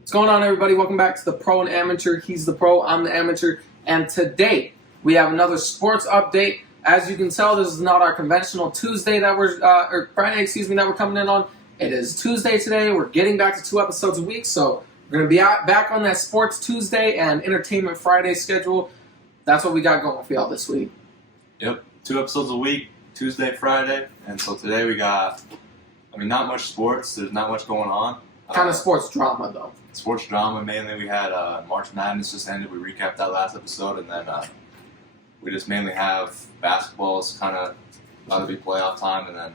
What's going on, everybody? Welcome back to the Pro and Amateur. He's the pro, I'm the amateur, and today we have another sports update. As you can tell, this is not our conventional Tuesday that we're or Friday, that we're coming in on. It is Tuesday today. We're getting back to 2 episodes a week, so we're going to be back on that Sports Tuesday and Entertainment Friday schedule. That's what we got going for y'all this week. Yep, 2 episodes a week, Tuesday, Friday, and so today we got, not much sports. There's not much going on. Kind of sports drama, though. Sports drama, mainly. We had March Madness just ended. We recapped that last episode, and then we just mainly have basketball. It's kind of about to be playoff time, and then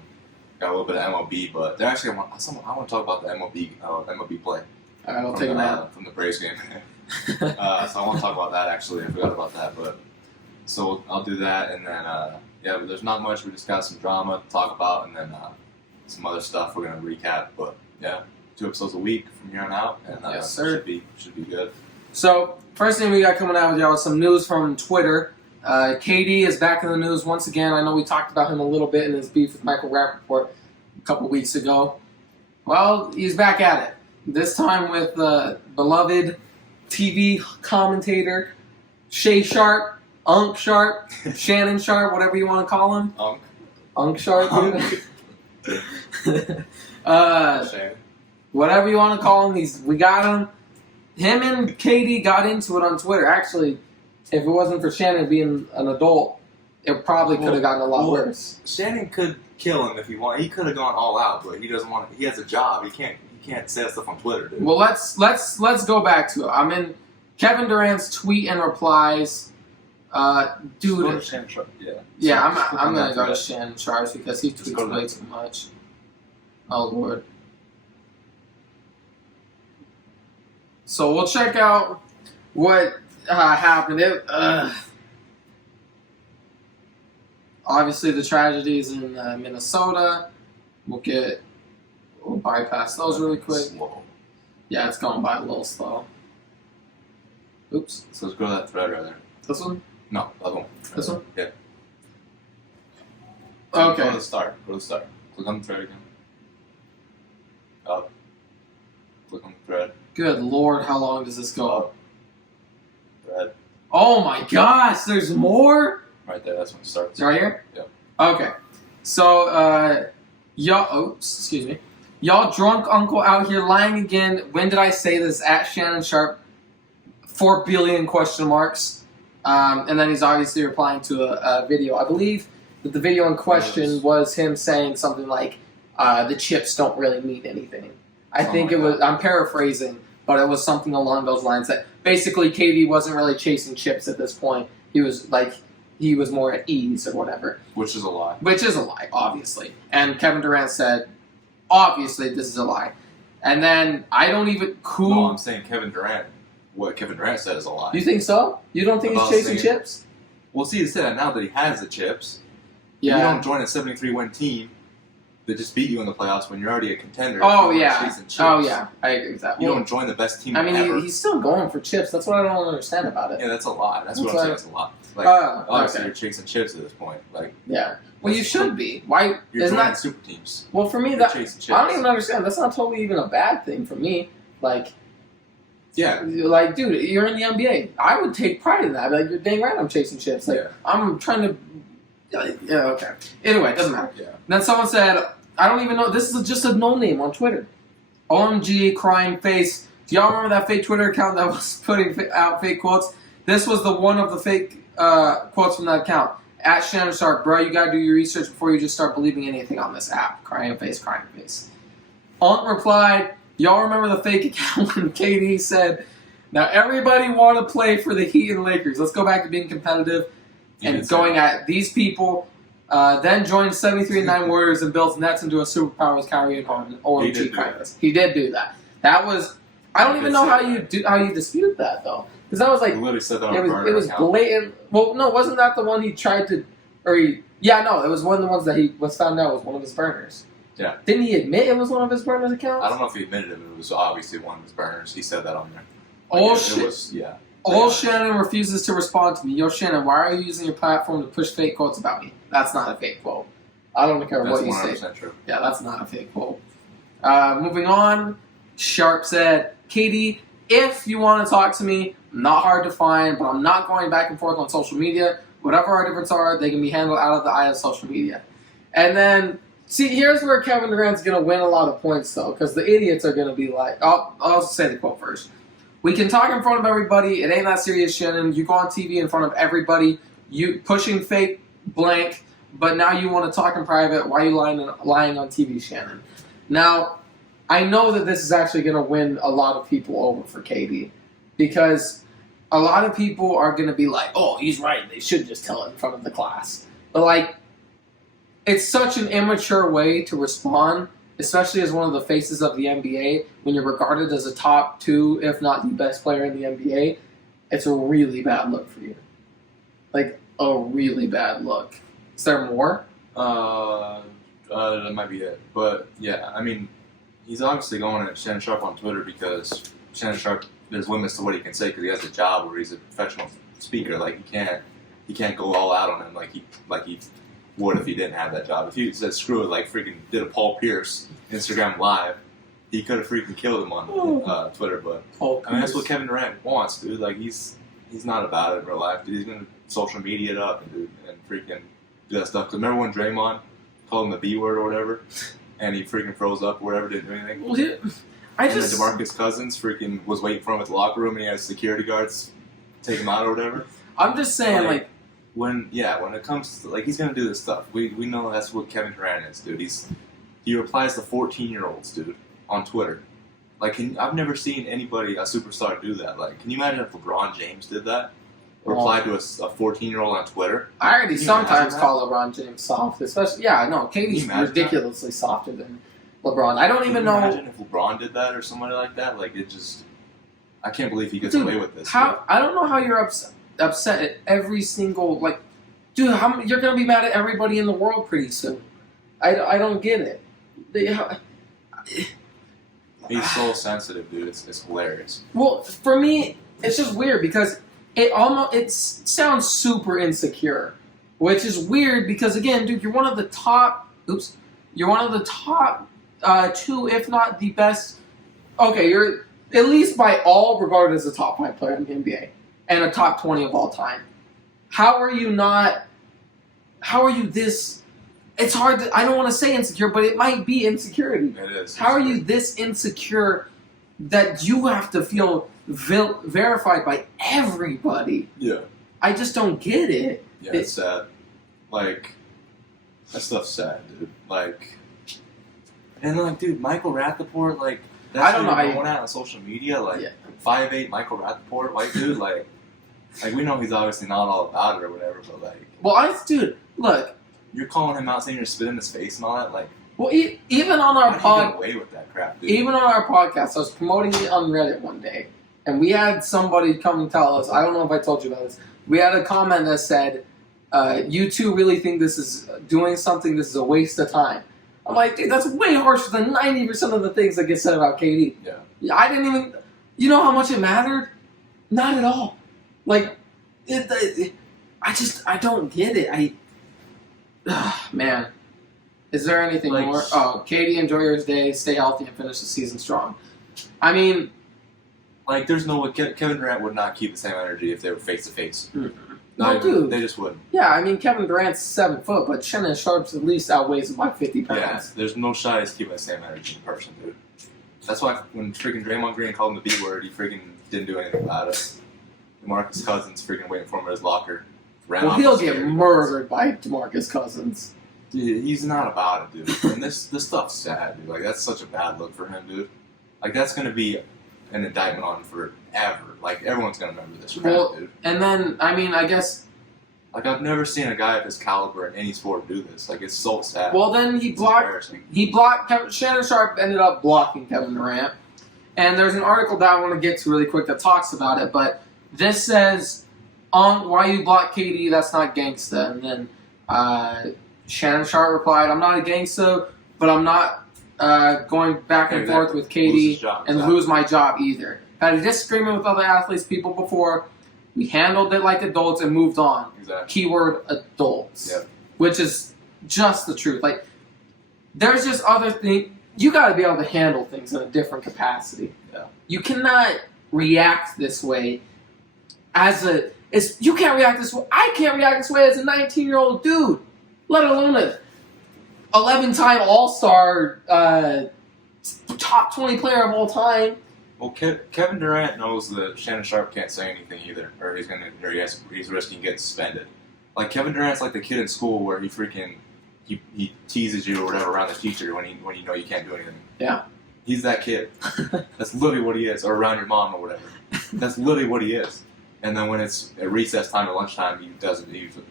got a little bit of MLB. But they're actually, I want to talk about the MLB play. All right, I'll take it out from the Braves game. So I want to talk about that. Actually, I forgot about that, but so I'll do that, and then but there's not much. We just got some drama to talk about, and then some other stuff we're gonna recap. But yeah. 2 episodes a week from here on out, and yes, sir. Should be good. So, first thing we got coming out with y'all is some news from Twitter. KD is back in the news once again. I know we talked about him a little bit in his beef with Michael Rappaport a couple weeks ago. Well, he's back at it. This time with beloved TV commentator Shay Sharp, Unk Sharp, Shannon Sharp, whatever you want to call him. Unk Sharp, dude. Shannon. Whatever you want to call him, we got him. Him and Katie got into it on Twitter. Actually, if it wasn't for Shannon being an adult, it probably could have gotten a lot worse. Shannon could kill him if he wanted. He could have gone all out, but he doesn't want. He has a job. He can't say that stuff on Twitter, dude. Well, let's go back to it. I'm in Kevin Durant's tweet and replies. Dude, Shannon Sharp. Yeah, I'm gonna go to Shannon Sharp because he tweets way too much. Oh Lord. So we'll check out what happened. Obviously, the tragedies in Minnesota. We'll bypass those really quick. Slow. Yeah, it's going by a little slow. Oops. So let's go to that thread right there. This one? No, the other one. This one? Yeah. Okay. Go to the start. Click on the thread again. Up. Click on the thread. Good Lord, how long does this go? Up. Thread. Oh my gosh, there's more? Right there, that's when it starts. Right here? Yep. Okay. So, excuse me. Y'all drunk uncle out here lying again. When did I say this? At Shannon Sharp. 4 billion question marks. And then he's obviously replying to a video. I believe that the video in question was him saying something like, the chips don't really mean anything. I think it was, I'm paraphrasing, but it was something along those lines that basically KD wasn't really chasing chips at this point. He was more at ease or whatever. Which is a lie. Which is a lie, obviously. And Kevin Durant said, obviously this is a lie. And then I don't even... No, I'm saying Kevin Durant. What Kevin Durant said is a lie. You think so? You don't think he's chasing chips? Well, see, he said that now that he has the chips. Yeah. You don't join a 73-win team that just beat you in the playoffs when you're already a contender. Oh, yeah. Chasing chips. Oh, yeah. I agree with that. You don't join the best team ever. ever. He's still going for chips. That's what I don't understand about it. Yeah, that's a lie. That's what I'm saying. It's a lie. Obviously, you're chasing chips at this point. Yeah. Well, you should be. Why? You're joining super teams. Well, for me, I don't even understand. That's not totally even a bad thing for me. Yeah. Dude, you're in the NBA. I would take pride in that. You're dang right I'm chasing chips. I'm trying to... Yeah, okay. Anyway, it doesn't matter. Yeah. Then someone said, I don't even know, this is just a no-name on Twitter. OMG, crying face. Do y'all remember that fake Twitter account that was putting out fake quotes? This was one of the fake quotes from that account. At Shannon Sharp, bro, you gotta do your research before you just start believing anything on this app. Crying face, crying face. Aunt replied, y'all remember the fake account when KD said, now everybody want to play for the Heat and Lakers. Let's go back to being competitive and going at these people. Then joined 73-9 Warriors and built Nets into a superpower with Kyrie and Harden. OMG, kindness. He did do that. That was... I don't even know how you dispute that, though. Because that was He literally said that on it was blatant... Well, no, wasn't that the one he tried to... Yeah, no, it was one of the ones that he was found out was one of his burners. Yeah. Didn't he admit it was one of his burners accounts? I don't know if he admitted it, but it was obviously one of his burners. He said that on there. All Shannon refuses to respond to me. Yo, Shannon, why are you using your platform to push fake quotes about me? That's not a fake quote. I don't care what you say. True. Yeah, that's not a fake quote. Moving on, Sharp said, KD, if you want to talk to me, not hard to find, but I'm not going back and forth on social media. Whatever our differences are, they can be handled out of the eye of social media. And then, see, here's where Kevin Durant's going to win a lot of points, though, because the idiots are going to be like, I'll say the quote first. We can talk in front of everybody. It ain't that serious, Shannon. You go on TV in front of everybody. You pushing fake blank, but now you want to talk in private. Why are you lying on TV, Shannon? Now, I know that this is actually going to win a lot of people over for KD because a lot of people are going to be like, oh, he's right. They should just tell it in front of the class. But, like, it's such an immature way to respond, especially as one of the faces of the NBA, when you're regarded as a top 2, if not the best player in the NBA. It's a really bad look for you. Like, a really bad look. Is there more? That might be it. But, yeah, I mean, he's obviously going at Shannon Sharpe on Twitter because Shannon Sharpe, there's limits to what he can say because he has a job where he's a professional speaker. Like, he can't go all out on him like he would if he didn't have that job. If he said screw it, like freaking did a Paul Pierce Instagram live, he could have freaking killed him on Twitter. But I mean, that's what Kevin Durant wants, dude. Like he's not about it in real life, dude. He's gonna social media it up and freaking do that stuff. Cause remember when Draymond called him the B word or whatever, and he freaking froze up or whatever, didn't do anything. Well, dude, and then DeMarcus Cousins freaking was waiting for him at the locker room, and he had security guards take him out or whatever. I'm just saying, like when it comes to, like, he's gonna do this stuff. We know that's what Kevin Durant is, dude. He replies to 14-year-olds, dude, on Twitter. Like, I've never seen anybody, a superstar, do that. Like, can you imagine if LeBron James did that? Reply to a 14-year-old on Twitter? I already sometimes call LeBron James soft, especially, KD's ridiculously softer than LeBron. I don't even know. Imagine if LeBron did that or somebody like that. Like, I can't believe he gets away with this. I don't know how you're upset at every single, like, dude, you're going to be mad at everybody in the world pretty soon. I don't get it. He's so sensitive, dude. It's hilarious. Well, for me, it's just weird because it sounds super insecure, which is weird because, again, dude, you're one of the top 2, if not the best. Okay, you're at least by all regarded as a top 5 player in the NBA and a top 20 of all time. How are you this? It's hard to, I don't want to say insecure, but it might be insecurity. It is. How are you this insecure that you have to feel verified by everybody? Yeah. I just don't get it. Yeah, it's sad. Like, that stuff's sad, dude. Like, and like, dude, Michael Rappaport, like, that's I don't know how going out on social media, like, 5'8" Michael Rappaport, white dude, like, we know he's obviously not all about it or whatever, but like, well, dude, look. You're calling him out saying you're spitting in his face and all that, like. Well, even on our get away with that crap, dude? Even on our podcast, I was promoting it on Reddit one day, and we had somebody come and tell us. I don't know if I told you about this. We had a comment that said, "You two really think this is doing something? This is a waste of time." I'm like, dude, that's way harsher than 90% of the things that get said about KD. Yeah. I didn't even. You know how much it mattered? Not at all. Like, I don't get it. Man, is there anything more? Oh, Katie, enjoy your day, stay healthy, and finish the season strong. I mean, like, there's no way Kevin Durant would not keep the same energy if they were face to face. No, dude, they just wouldn't. Yeah, I mean, Kevin Durant's 7 foot, but Shannon Sharpe's at least outweighs him by 50 pounds. Yeah, there's no shot he's keeping the same energy in person, dude. That's why when freaking Draymond Green called him the B word, he freaking didn't do anything about it. DeMarcus Cousins freaking waiting for him at his locker. Well, he'll get murdered by DeMarcus Cousins. Dude, he's not about it, dude. And this stuff's sad, dude. Like, that's such a bad look for him, dude. Like, that's going to be an indictment on him forever. Like, everyone's going to remember this crap, dude. And then, I mean, I guess... Like, I've never seen a guy of his caliber in any sport do this. Like, it's so sad. Well, then he blocked Shannon Sharpe ended up blocking Kevin Durant. And there's an article that I want to get to really quick that talks about it, but this says... why you block KD, that's not gangsta. And then Shannon Sharpe replied, I'm not a gangsta, but I'm not going back and forth with KD and lose my job either. Had a disagreement with other athletes, people before. We handled it like adults and moved on. Exactly. Keyword adults. Yep. Which is just the truth. Like, there's just other things. you got to be able to handle things in a different capacity. Yeah. You cannot react this way you can't react this way. I can't react this way as a 19-year-old dude, let alone a 11-time All-Star, top 20 player of all time. Well, Kevin Durant knows that Shannon Sharp can't say anything either, or he's risking getting suspended. Like Kevin Durant's like the kid in school where he teases you or whatever around the teacher when you know you can't do anything. Yeah. He's that kid. That's literally what he is, or around your mom or whatever. That's literally what he is. And then when it's at recess time or lunchtime,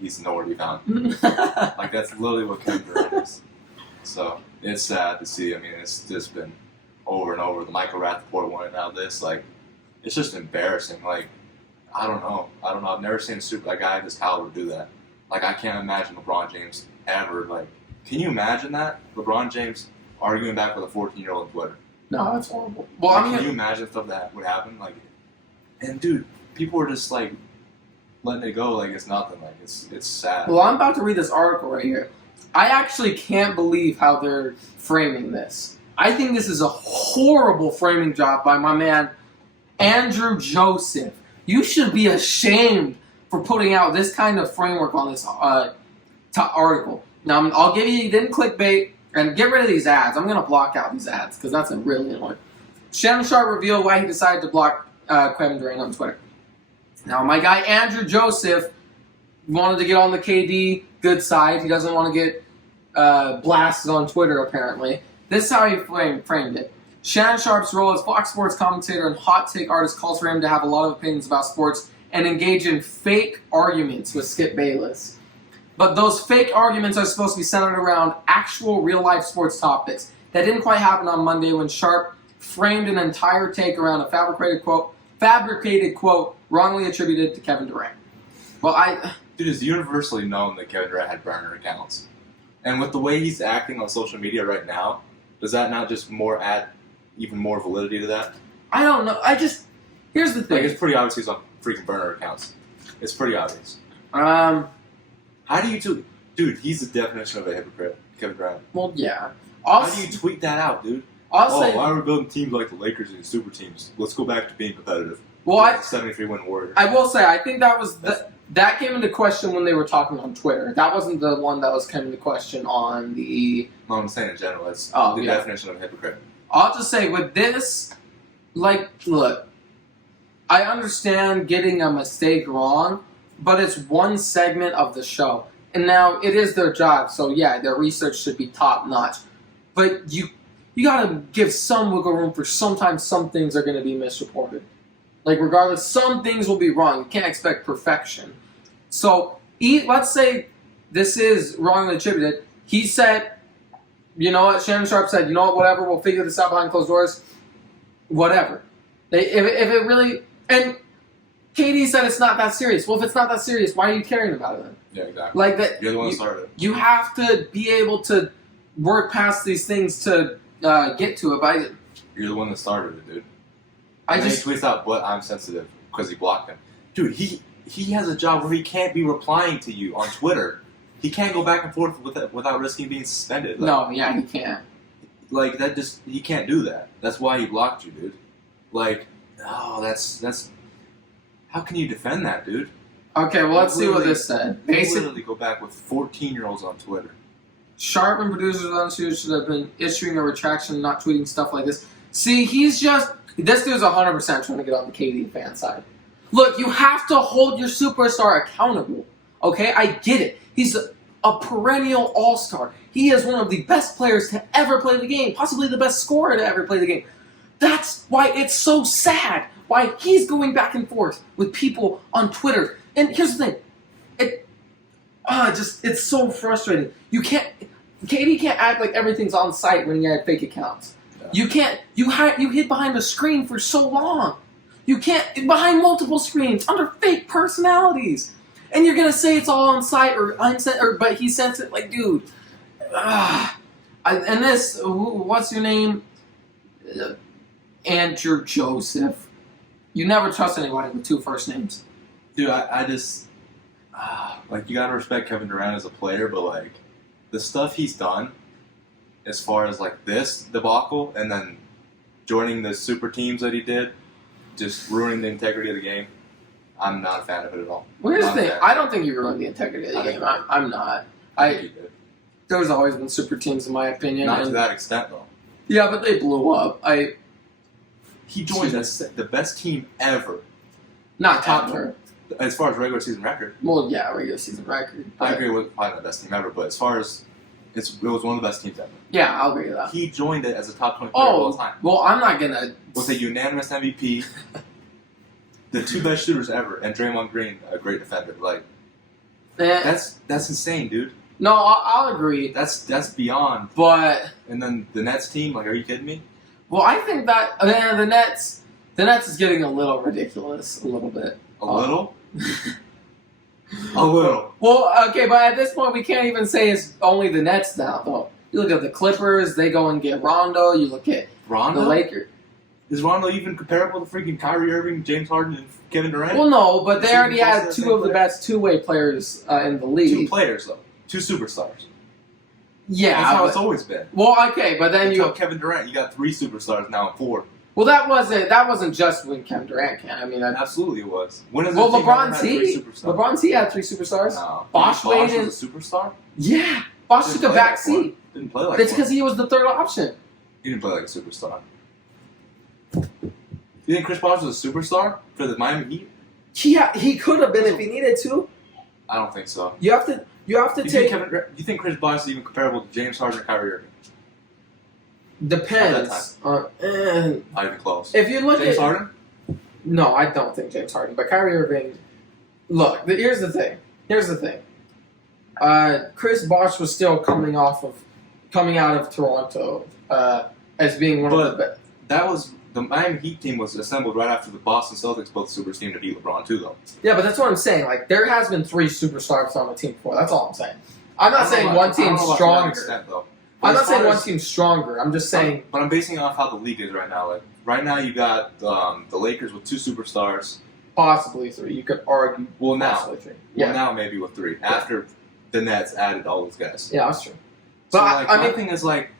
he's nowhere to be found. Like that's literally what Kevin Durant is. So it's sad to see. I mean, it's just been over and over. The Michael Rappaport one and now this. Like, it's just embarrassing. Like, I don't know. I've never seen a guy of this caliber do that. Like, I can't imagine LeBron James ever. Like, can you imagine that? LeBron James arguing back with a 14-year-old on Twitter. No, that's horrible. Well, like, can you imagine stuff that would happen? Like, and dude, people are just like letting it go like it's nothing. Like it's sad. Well, I'm about to read this article right here. I actually can't believe how they're framing this. I think this is a horrible framing job by my man Andrew Joseph. You should be ashamed for putting out this kind of framework on this article. Now, I'll give you didn't clickbait and get rid of these ads. I'm going to block out these ads because that's a really annoying. Shannon Sharp revealed why he decided to block Kevin Durant on Twitter. Now, my guy Andrew Joseph wanted to get on the KD good side. He doesn't want to get blasted on Twitter, apparently. This is how he framed it. Shannon Sharp's role as Fox Sports commentator and hot take artist calls for him to have a lot of opinions about sports and engage in fake arguments with Skip Bayless. But those fake arguments are supposed to be centered around actual real-life sports topics. That didn't quite happen on Monday when Sharp framed an entire take around a fabricated quote wrongly attributed to Kevin Durant. Well, Dude, it's universally known that Kevin Durant had burner accounts. And with the way he's acting on social media right now, does that not just add even more validity to that? I don't know. Here's the thing. Like, it's pretty obvious he's on freaking burner accounts. It's pretty obvious. How do you dude, he's the definition of a hypocrite, Kevin Durant. Well, yeah. How do you tweet that out, dude? Why are we building teams like the Lakers and super teams? Let's go back to being competitive. Well, 73-win Warriors. I will say, I think that came into question when they were talking on Twitter. That wasn't the one that was coming into question on the... No, I'm saying in general. It's the definition of a hypocrite. I'll just say, with this, like, look, I understand getting a mistake wrong, but it's one segment of the show. And now, it is their job, so yeah, their research should be top-notch. But you gotta give some wiggle room for sometimes some things are going to be misreported. Like, regardless, some things will be wrong. You can't expect perfection. So, let's say this is wrongly attributed. He said, you know what, Shannon Sharp said, you know what, whatever, we'll figure this out behind closed doors. Whatever. If it really... And KD said it's not that serious. Well, if it's not that serious, why are you caring about it then? Yeah, exactly. Like that, you're the one who started it. You have to be able to work past these things to get to it. But you're the one that started it, dude. He tweets out, but I'm sensitive because he blocked him. Dude, he has a job where he can't be replying to you on Twitter. He can't go back and forth without risking being suspended. Like, no, he can't. Like, he can't do that. That's why he blocked you, dude. Like, that's... How can you defend that, dude? Okay, well, let's see what this said. Basically, literally go back with 14-year-olds on Twitter. Sharp and producers on Studios should have been issuing a retraction and not tweeting stuff like this. See, this dude's 100% trying to get on the KD fan side. Look, you have to hold your superstar accountable, okay? I get it. He's a perennial all-star. He is one of the best players to ever play the game, possibly the best scorer to ever play the game. That's why it's so sad, why he's going back and forth with people on Twitter. And here's the thing. It's so frustrating. KD can't act like everyth's on site when you have fake accounts. Yeah. You can't, you hid behind a screen for so long. You can't, behind multiple screens, under fake personalities. And you're going to say it's all on site but he sends it like, dude. What's your name? Andrew Joseph. You never trust anybody with two first names. Dude, I just, you gotta respect Kevin Durant as a player, but the stuff he's done, as far as like this debacle and then joining the super teams that he did, just ruining the integrity of the game, I'm not a fan of it at all. Well, here's the thing. I don't think you ruined the integrity of the game. I'm not. I think he did. There's always been super teams, in my opinion. Not to that extent, though. Yeah, but they blew up. He joined the best team ever. Not top tier. As far as regular season record. Well, yeah, regular season record. I agree with probably the best team ever, but as far as it was one of the best teams ever. Yeah, I'll agree with that. He joined it as a top 20 player of all time. Well, I'm not gonna. With a unanimous MVP, the 2 best shooters ever, and Draymond Green, a great defender. Like, that's insane, dude. No, I'll agree. That's beyond. But and then the Nets team, like, are you kidding me? Well, I think that the Nets is getting a little ridiculous, a little bit. A little. A little. Well, okay, but at this point, we can't even say it's only the Nets now, though. You look at the Clippers; they go and get Rondo. You look at Rondo? The Lakers. Is Rondo even comparable to freaking Kyrie Irving, James Harden, and Kevin Durant? Well, no, but they already had 2 of the best two-way players in the league. 2 players, though. 2 superstars. Yeah. That's how it's always been. Well, okay, but then Until Kevin Durant, you got 3 superstars now and 4. Well, that wasn't just when Kevin Durant came. I mean, absolutely it was. When is LeBron T had 3 superstars. No. Bosh was a superstar? Yeah. Bosh took a back seat. Didn't play like It's because he was the 3rd option. He didn't play like a superstar. You think Chris Bosh was a superstar for the Miami Heat? He could have been if he needed to. I don't think so. You have to take. You think Chris Bosh is even comparable to James Harden or Kyrie Irving? Depends. Not even close. If you look James at Harden? No, I don't think James Harden, but Kyrie Irving. Look, here's the thing. Chris Bosh was still coming out of Toronto as being one of the best. That was the Miami Heat team was assembled right after the Boston Celtics both super team to beat LeBron too, though. Yeah, but that's what I'm saying. Like there has been 3 superstars on the team before. That's all I'm saying. I'm not saying one team's stronger. I'm not saying one team's stronger. I'm just saying. But I'm basing it off how the league is right now. Like right now, you got the Lakers with 2 superstars. Possibly 3. You could argue. Well, now. Possibly 3. Well, now maybe with 3 after the Nets added all those guys. Yeah, that's true. So but my thing is like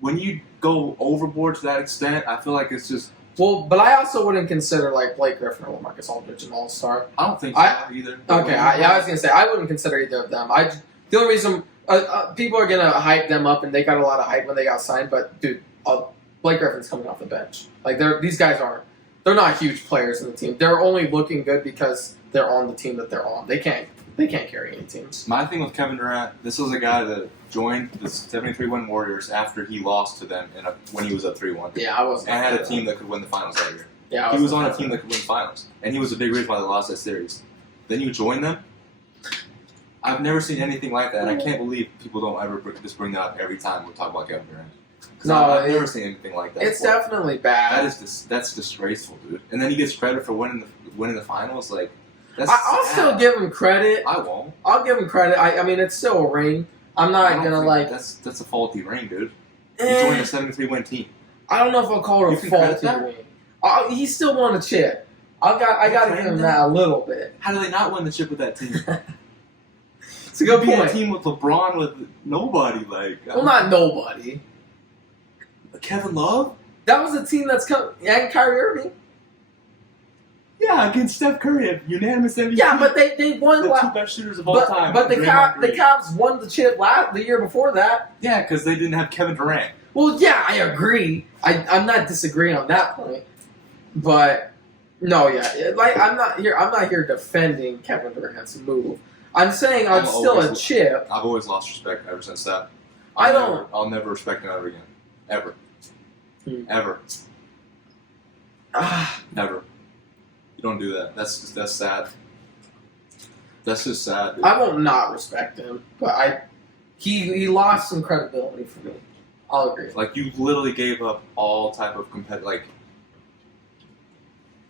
when you go overboard to that extent, I feel like it's just. Well, but I also wouldn't consider like Blake Griffin or Marcus Aldridge an all-star. I don't think so either. Okay, I was gonna say I wouldn't consider either of them. The only reason people are gonna hype them up, and they got a lot of hype when they got signed. But dude, Blake Griffin's coming off the bench. Like these guys they're not huge players in the team. They're only looking good because they're on the team that they're on. They can't carry any teams. My thing with Kevin Durant, this was a guy that joined the 73-win Warriors after he lost to them when he was up 3-1. Yeah, I was. And had a team that could win the finals that year. Yeah, he was on a team that could win finals, and he was a big reason why they lost that series. Then you join them. I've never seen anything like that, and I can't believe people don't ever just bring that up every time we talk about Kevin Durant. No, I've never seen anything like that. It's before. definitely bad. That's disgraceful, dude. And then he gets credit for winning the finals, like. I'll still give him credit. I won't. I'll give him credit. I mean, it's still a ring. I'm not gonna like. That's a faulty ring, dude. You joined a 73-win team. I don't know if I'll call it a faulty ring. He still won a chip. I gotta give him that a little bit. How do they not win the chip with that team? It's a good point. A team with LeBron with nobody Well, not nobody. Kevin Love. That was a team that's come and Kyrie Irving. Yeah, against Steph Curry, a unanimous MVP. Yeah, but they won the 2 best shooters of all time. But the Cavs won the chip the year before that. Yeah, because they didn't have Kevin Durant. Well, yeah, I agree. I'm not disagreeing on that point. But no, yeah, like I'm not here defending Kevin Durant's move. I'm saying I'm still a chip. I've always lost respect ever since that. I'll never respect him ever again. Ever. Ever. Never. You don't do that. That's sad. That's just sad. Dude. I won't not respect him, but he lost some credibility for me. I'll agree. Like you literally gave up all type of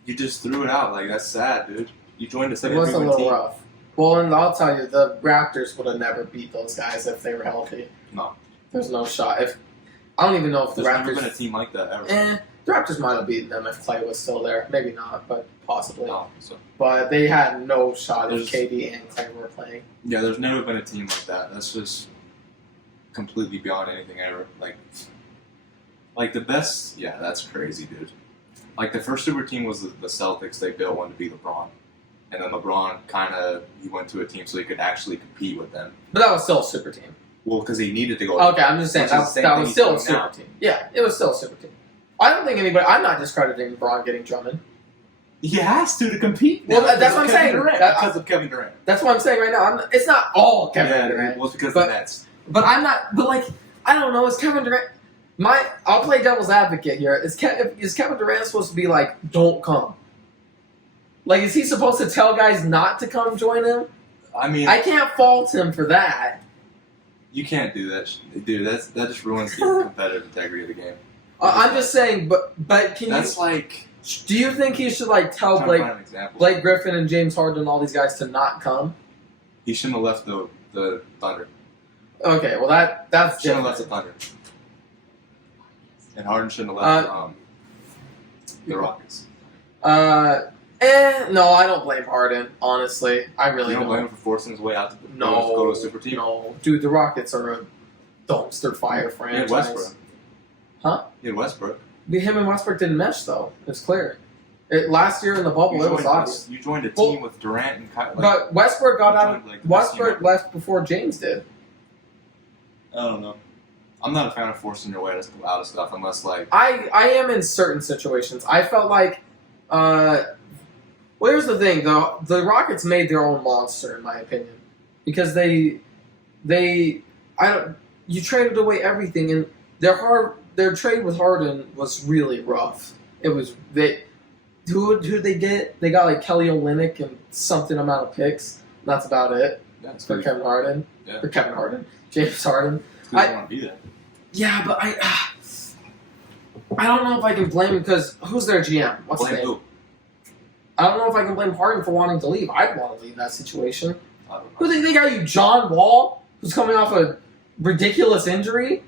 you just threw it out. Like that's sad, dude. You joined a 73-win team. It was a little rough. Well, and I'll tell you, the Raptors would have never beat those guys if they were healthy. No. There's no shot. I don't even know if the Raptors. There's never been a team like that ever. The Raptors might have beaten them if Clay was still there. Maybe not, but possibly. No, so. But they had no shot if KD and Clay were playing. Yeah, there's never been a team like that. completely beyond anything ever. Like the best. Yeah, that's crazy, dude. Like the first super team was the Celtics. They built one to be LeBron, and then LeBron he went to a team so he could actually compete with them. But that was still a super team. Well, because he needed to go. Okay, I'm just saying that was still a super team. Yeah, it was still a super team. I don't think anybody. I'm not discrediting LeBron getting Drummond. He has to compete. Well, that's what I'm saying. Because of Kevin Durant. That's what I'm saying right now. It's not all Kevin Durant. Well, it's because of the Nets. But I'm not. But like, I don't know. Is Kevin Durant? I'll play devil's advocate here. Is Kevin Durant supposed to be like, don't come? Like, is he supposed to tell guys not to come join him? I mean, I can't fault him for that. You can't do that, dude. That just ruins the competitive integrity of the game. I'm just saying, but can you? That's like. Do you think he should like tell Blake Griffin and James Harden and all these guys to not come? He shouldn't have left the Thunder. Okay, well that's shouldn't have left the Thunder. And Harden shouldn't have left the Rockets. No, I don't blame Harden. Honestly, I really don't. You don't blame him for forcing his way out to go to a super team. No, dude, the Rockets are a dumpster fire franchise. He had Westbrook. Huh? He had Westbrook. Him and Westbrook didn't mesh, though. It's clear. Last year in the bubble, it was obvious. You joined a team with Durant and Kyle. But Westbrook got out. Westbrook left before James did. I don't know. I'm not a fan of forcing your way out of stuff unless like. I am in certain situations. I felt like. Well, here's the thing, though. The Rockets made their own monster, in my opinion, because you traded away everything, and their trade with Harden was really rough. It was who they get? They got like Kelly Olynyk and something amount of picks. That's about it. For Kevin Harden. Yeah. For Kevin Harden, James Harden. I want to be there. Yeah, but I don't know if I can blame him because who's their GM? What's blame his name? Who? I don't know if I can blame Harden for wanting to leave. I'd want to leave that situation. I don't know. Who think they got you, John Wall, who's coming off a ridiculous injury?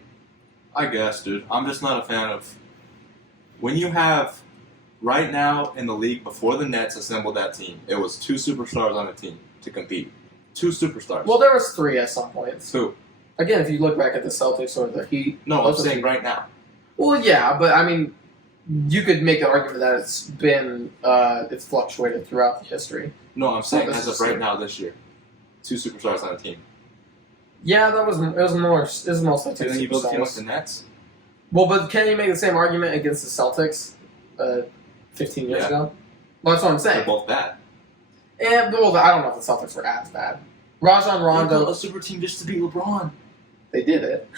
I guess, dude. I'm just not a fan of when you have right now in the league before the Nets assembled that team. It was 2 superstars on a team to compete. 2 superstars. Well, there was 3 at some points. Who? Again, if you look back at the Celtics or the Heat. No, I'm saying right now. Well, yeah, but I mean, you could make an argument that it's fluctuated throughout the history. No, I'm saying as of right now this year, 2 superstars on a team. Yeah, it was mostly 2 superstars. And then you build a team with the Nets. Well, but can you make the same argument against the Celtics 15 years ago? Well, that's what I'm saying. They're both bad. And well, I don't know if the Celtics were as bad. Rajon Rondo. They built a super team just to beat LeBron. They did it.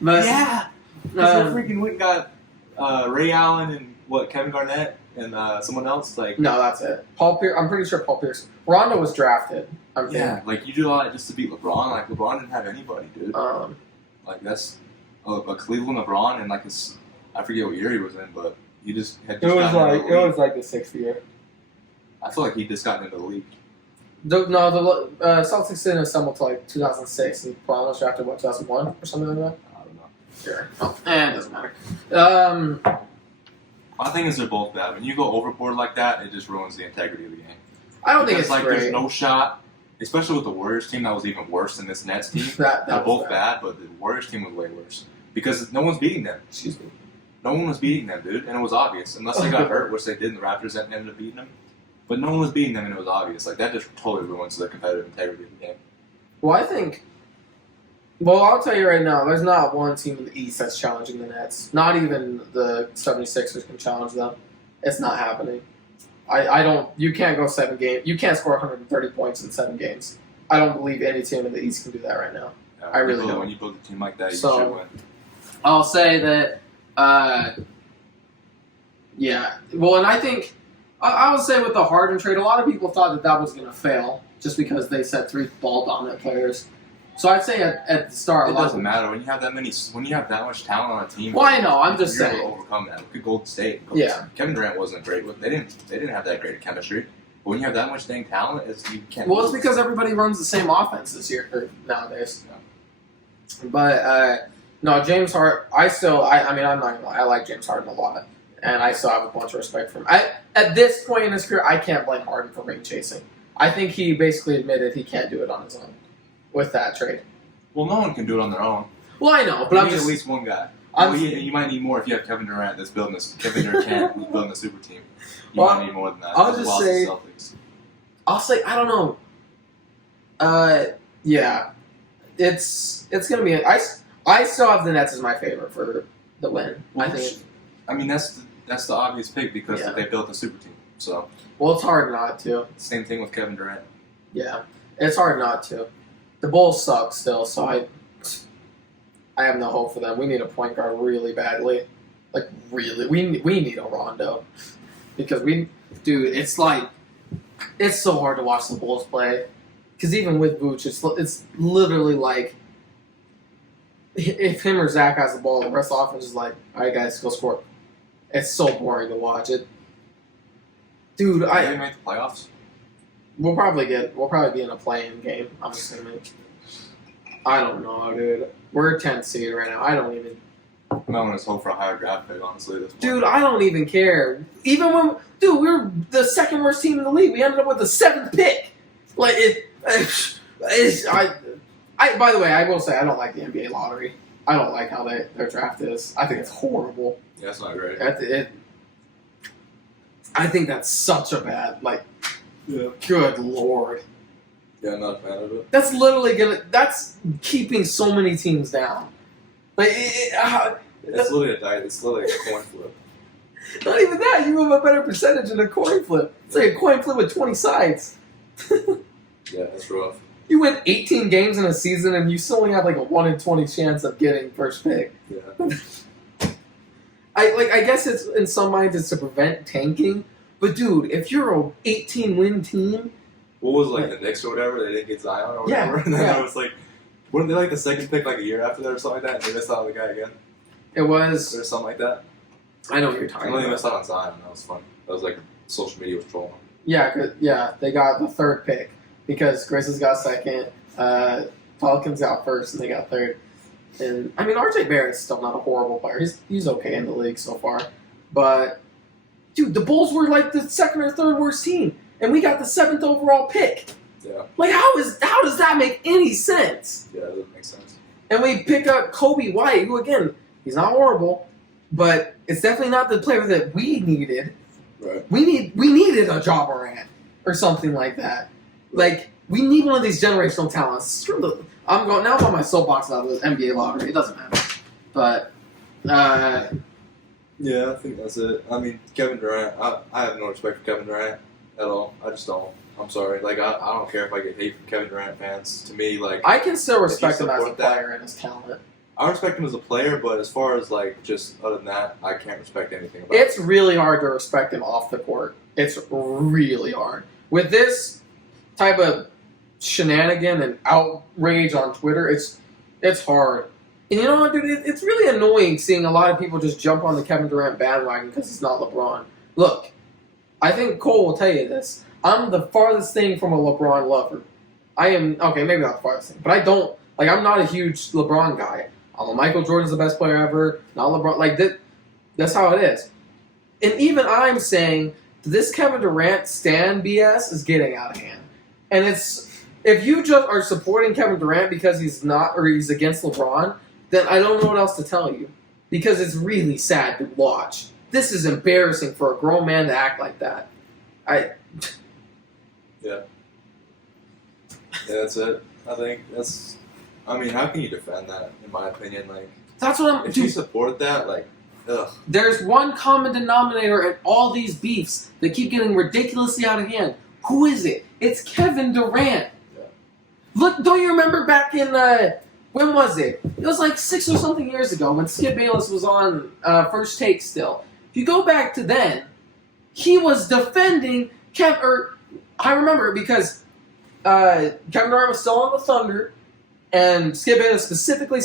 But yeah. Because they freaking went and got Ray Allen and Kevin Garnett and someone else No, that's it. Paul Pierce. I'm pretty sure Paul Pierce. Rondo was drafted. Like you do all that just to beat LeBron. Like LeBron didn't have anybody, dude. Like that's a Cleveland LeBron and I forget what year he was in, but he just had. It was like the 6th year. I feel like he just got into the league. The Celtics didn't assemble until 2006, and LeBron was drafted 2001 or something like that. I don't know. Sure. Oh, it doesn't matter. My thing is they're both bad. When you go overboard like that, it just ruins the integrity of the game. I don't think it's great. There's no shot, especially with the Warriors team that was even worse than this Nets team. They're both bad, but the Warriors team was way worse because no one's beating them. Excuse me. No one was beating them, dude, and it was obvious. Unless they got hurt, which they did, and the Raptors ended up beating them. But no one was beating them, and it was obvious. That just totally ruins the competitive integrity of the game. Well, I'll tell you right now, there's not one team in the East that's challenging the Nets. Not even the 76ers can challenge them. It's not happening. You can't go 7 games. You can't score 130 points in 7 games. I don't believe any team in the East can do that right now. I really don't. When you build a team like that, you should win. I'll say that, yeah. Well, and I think, I would say with the Harden trade, a lot of people thought that was going to fail just because they said 3 ball-dominant players. So I'd say at the start, it doesn't matter when you have that much talent on a team. Well, I know. I'm just saying. You're able to overcome that. Look at Golden State. Kevin Durant wasn't great with. They didn't have that great chemistry. But when you have that much dang talent, you can't. Well, it's because everybody runs the same offense this year or nowadays. Yeah. But no, James Harden. I'm not gonna lie. I like James Harden a lot, and I still have a bunch of respect for him. At this point in his career, I can't blame Harden for ring chasing. I think he basically admitted he can't do it on his own with that trade. Well, no one can do it on their own. Well, I know, but You I'm need just at least one guy. You might need more if you have Kevin Durant that's building this. Kevin Durant who's building a super team. You might need more than that. I'll just say. Celtics. I'll say I don't know. Yeah, it's gonna be. I still have the Nets as my favorite for the win. Well, I think. I mean that's the obvious pick because they built a super team. So. Well, it's hard not to. Same thing with Kevin Durant. Yeah, it's hard not to. The Bulls suck still, so I have no hope for them. We need a point guard really badly. Like, really. We need a Rondo. Because dude, it's like, it's so hard to watch the Bulls play. Because even with Vooch, it's literally like, if him or Zach has the ball, the rest of the offense is like, all right, guys, go score. It's so boring to watch it. Dude, Did they make the playoffs? We'll probably be in a play-in game, I'm assuming. I don't know, dude. We're 10th seed right now. I don't even... I'm not going to hope for a higher draft pick, honestly. This dude, I don't even care. Even when... Dude, we were the second worst team in the league. We ended up with the 7th pick. Like, by the way, I will say I don't like the NBA lottery. I don't like how their draft is. I think it's horrible. Yeah, it's not great. I think that's such a bad... Yeah. Good lord. Yeah, I'm not a fan of it. That's literally that's keeping so many teams down. Like, it's literally a diet. It's literally a coin flip. Not even that. You have a better percentage in a coin flip. It's like a coin flip with 20 sides. Yeah, that's rough. You win 18 games in a season, and you still only have like a 1 in 20 chance of getting first pick. Yeah. I guess it's in some minds it's to prevent tanking. But dude, if you're a 18-win team, what was the Knicks or whatever? They didn't get Zion or whatever, and then I was like, weren't they the second pick a year after that or something like that? And they missed out on the guy again. It was or something like that. I know what you're talking about. They missed out on Zion. That was fun. That was social media was trolling. Yeah, they got the 3rd pick because Grizzlies got 2nd, Pelicans got 1st, and they got 3rd. And I mean, RJ Barrett's still not a horrible player. He's okay in the league so far, but. Dude, the Bulls were the 2nd or 3rd worst team, and we got the 7th overall pick. Yeah. How does that make any sense? Yeah, that doesn't make sense. And we pick up Kobe White, who again, he's not horrible, but it's definitely not the player that we needed. Right. We needed a Ja Morant or something like that. We need one of these generational talents. I'm on my soapbox about the NBA lottery. It doesn't matter, but. Yeah, I think that's it. I mean, Kevin Durant, I have no respect for Kevin Durant at all. I just don't. I'm sorry. I don't care if I get hate from Kevin Durant fans. To me, I can still respect him as a player and his talent. I respect him as a player, but as far as just other than that, I can't respect anything about It's really hard to respect him off the court. It's really hard. With this type of shenanigan and outrage on Twitter, it's hard. And you know what, dude? It's really annoying seeing a lot of people just jump on the Kevin Durant bandwagon because he's not LeBron. Look, I think Cole will tell you this. I'm the farthest thing from a LeBron lover. I am, okay, maybe not the farthest thing, but I don't, I'm not a huge LeBron guy. Michael Jordan's the best player ever, not LeBron. That's how it is. And even I'm saying this Kevin Durant stan BS is getting out of hand. And if you just are supporting Kevin Durant because he's against LeBron, then I don't know what else to tell you. Because it's really sad to watch. This is embarrassing for a grown man to act like that. Yeah. Yeah, that's it. I think that's... I mean, how can you defend that, in my opinion? That's what I'm... If you support that, ugh. There's one common denominator in all these beefs that keep getting ridiculously out of hand. Who is it? It's Kevin Durant. Yeah. Look, don't you remember back in... when was it? It was 6 or something years ago when Skip Bayless was on First Take still. If you go back to then, he was defending I remember it because Kevin Durant was still on the Thunder, and Skip Bayless specifically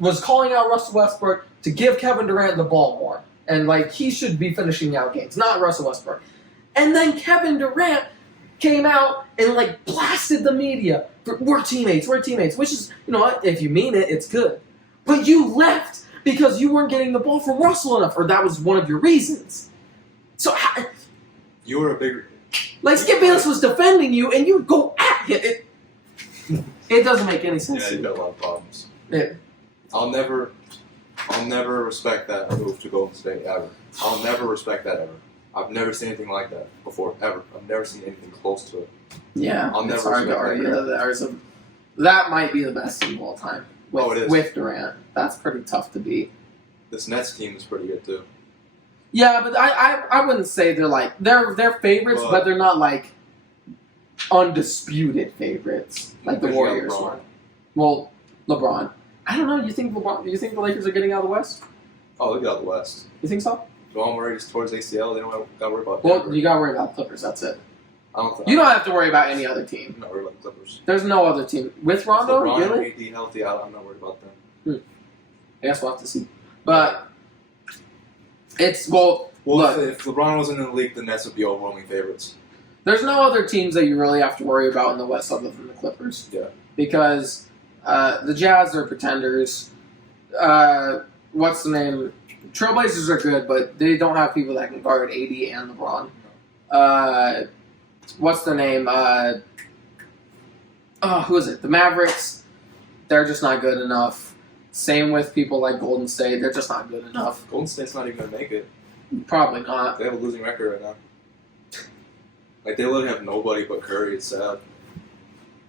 was calling out Russell Westbrook to give Kevin Durant the ball more. And he should be finishing out games, not Russell Westbrook. And then Kevin Durant came out and blasted the media. We're teammates, which is, you know what, if you mean it, it's good. But you left because you weren't getting the ball from Russell enough, or that was one of your reasons. So, you were a bigger... Skip Bayless was defending you, and you would go at him. It doesn't make any sense. Yeah, to you've me. got a lot of problems. Yeah. I'll never respect that move to Golden State ever. I'll never respect that ever. I've never seen anything like that before, ever. I've never seen anything close to it. Yeah, I'll it's never hard to respect argue that. that might be the best team of all time. With, Oh, it is. With Durant. That's pretty tough to beat. This Nets team is pretty good too. Yeah, but I wouldn't say they're favorites, but they're not like undisputed favorites like the Because you got Warriors LeBron. were. Well, LeBron. I don't know. You think the Lakers are getting out of the West? Oh, look at the West. You think so? Jamal Murray's towards ACL. They don't got to worry about Well, Denver. you gotta worry about the Clippers. That's it. You You don't have to worry about any other team. I'm not worried about the Clippers. There's no other team with Rondo. LeBron Really? and AD healthy, I'm not worried about them. I guess we'll have to see. But it's look. If LeBron wasn't in the league, the Nets would be overwhelming favorites. There's no other teams that you really have to worry about in the West other than the Clippers. Yeah. Because the Jazz are pretenders. What's the name? Trailblazers are good, but they don't have people that can guard AD and LeBron. What's the name? Who is it? The Mavericks. They're just not good enough. Same with people like Golden State. They're just not good enough. Golden State's not even going to make it. Probably not. They have a losing record right now. Like, they literally have nobody but Curry. It's sad.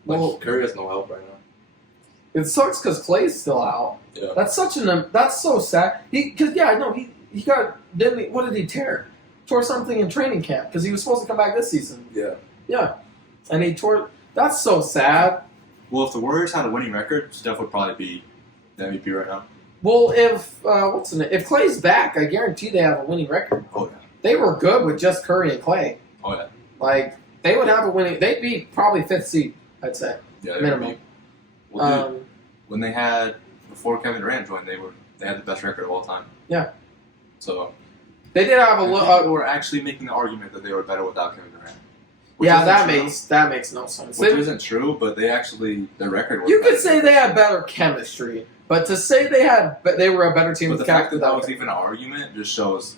Like, Well, Curry has no help right now. it sucks because Clay's still out. Yeah. That's so sad. He got what did he tear? Tore something in training camp because he was supposed to come back this season. Yeah. And he tore. That's so sad. Well, if the Warriors had a winning record, Steph would probably be the MVP right now. Well, if Clay's back, I guarantee they have a winning record. Oh, yeah. They were good with just Curry and Clay. Oh, yeah. Like they would have a winning. They'd be probably 5th seed, I'd say. Yeah, they Minimum. would be. Well, dude, when they had, before Kevin Durant joined, they had the best record of all time. Yeah. So They did have a people were actually making the argument that they were better without Kevin Durant. Yeah, that makes no sense. Which isn't true, but their record was You could better. say they had better chemistry, but to say they were a better team But with the fact that without was even an argument just says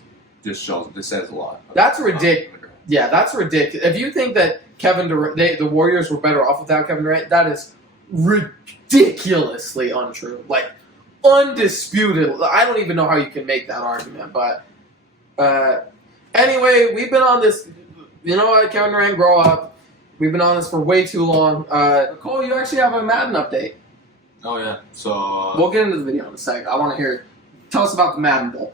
a lot. That's ridiculous. Yeah, that's ridiculous. If you think that Kevin Durant, the Warriors were better off without Kevin Durant, that is ridiculously untrue. Like, undisputed. I don't even know how you can make that argument. But anyway, we've been on this. You know what, Kevin Durant, grow up. We've been on this for way too long. Cole, you actually have a Madden update. Oh, yeah. So We'll get into the video in a second. I want to hear. Tell us about the Madden Bowl.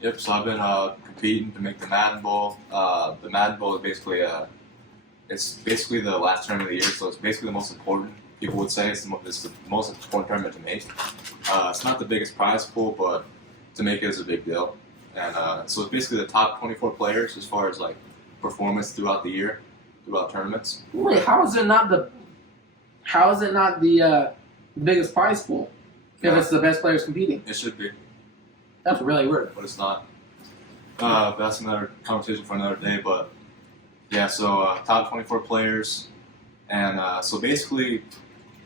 Yep, so I've been competing to make the Madden Bowl. The Madden Bowl is basically the last tournament of the year, so it's basically the most important. People would say it's the most important tournament to make. It's not the biggest prize pool, but to make it is a big deal. And so it's basically the top 24 players as far as like performance throughout the year, throughout tournaments. Wait, how is it not the biggest prize pool if it's the best players competing? It should be, That's really weird. but it's not. But that's another conversation for another day. But yeah, so top 24 players, and so basically,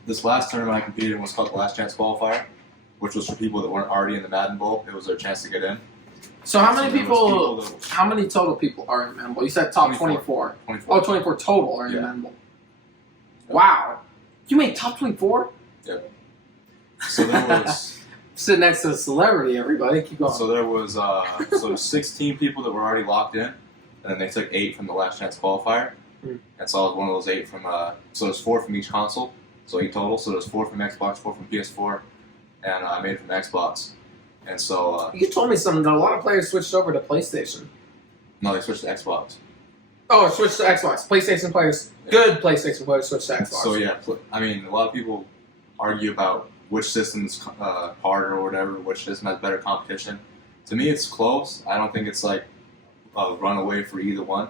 this last tournament I competed in was called the Last Chance Qualifier, which was for people that weren't already in the Madden Bowl. It was their chance to get in. So how many So there was people? that- How many total people are in the Madden Bowl? You said top 24. 24. Oh, 24 total are in the Yeah. Madden Bowl. Wow, you made top 24? So there was Sit next to a celebrity. Everybody, keep going. so there was 16 people that were already locked in, and then they took 8 from the Last Chance Qualifier. Hmm. And so I was one of those 8 from. So there's 4 from each console, so 8 total. So there's 4 from Xbox, 4 from PS4, and I made it from Xbox. And so You told me something that a lot of players switched over to PlayStation. no, they switched to Xbox. Oh, switched to Xbox. PlayStation players, good PlayStation players switched to Xbox. So yeah, I mean, a lot of people argue about which system's harder or whatever, which system has better competition. To me, it's close. I don't think it's like a runaway for either one.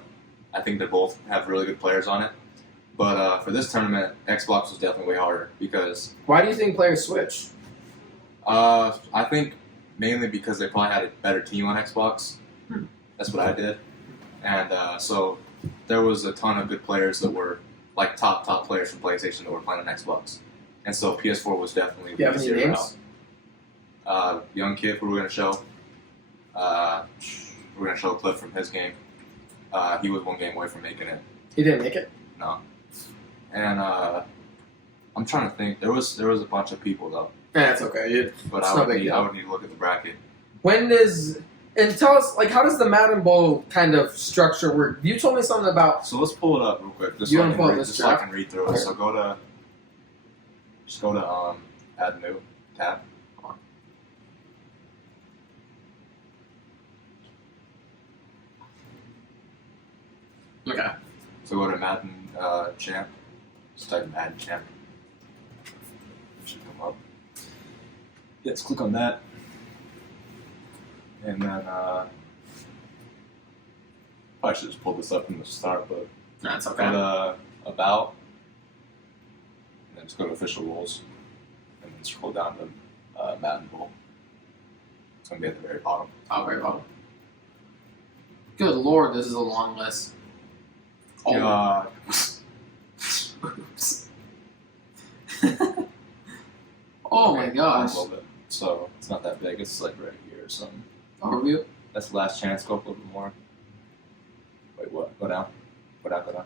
I think they both have really good players on it. But for this tournament, Xbox was definitely way harder because Why do you think players switch? I think mainly because they probably had a better team on Xbox. That's what I did. And so there was a ton of good players that were like top players from PlayStation that were playing on Xbox. And so PS4 was definitely Do you have any easier names? out. Young kid who we're going to show. We're going to show a clip from his game. He was 1 game away from making it. He didn't make it. No. And I'm trying to think. There was a bunch of people though. Yeah, it's okay. But It's I no would big need deal. I would need to look at the bracket. And tell us, like, how does the Madden Bowl kind of structure work? You told me something about. So let's pull it up real quick. You wanna pull up this just so I draft? can read through it. Okay. So go to add new tab. Okay. So go to Madden champ. Just type Madden champ. It should come up. Let's click on that. And then I should just pull this up from the start, but That's go okay. to about, and then just go to official rules, and then scroll down to Madden Bowl. It's gonna be at the very bottom. Oh, very well. Good lord, this is a long list. Oh, God. Oops. Oh my A gosh. little bit. So it's not that big. It's like right here or something. Overview? That's the last chance. Go up a little bit more. Wait, what? Go down. Go down. Go down.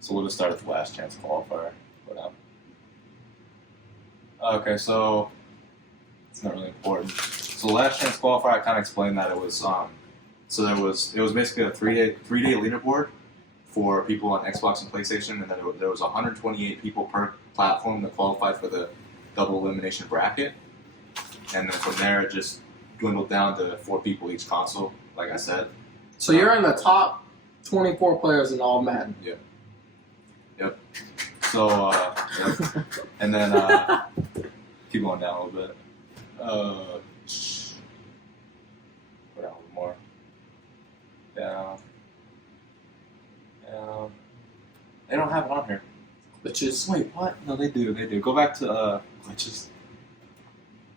So we'll just start at the last chance qualifier. Go down. Okay, so it's not really important. So the last chance qualifier, I kind of explained that it was so it was basically a three-day leaderboard for people on Xbox and PlayStation, and then there was 128 people per platform that qualified for the double elimination bracket, and then from there it just dwindled down to 4 people each console, like I said. So you're in the top 24 players in all Madden. Yep. So yep. And then keep going down a little bit. Go down a little more. Down. They don't have it on here. Glitches. Wait, what? No, they do. They do. Go back to glitches.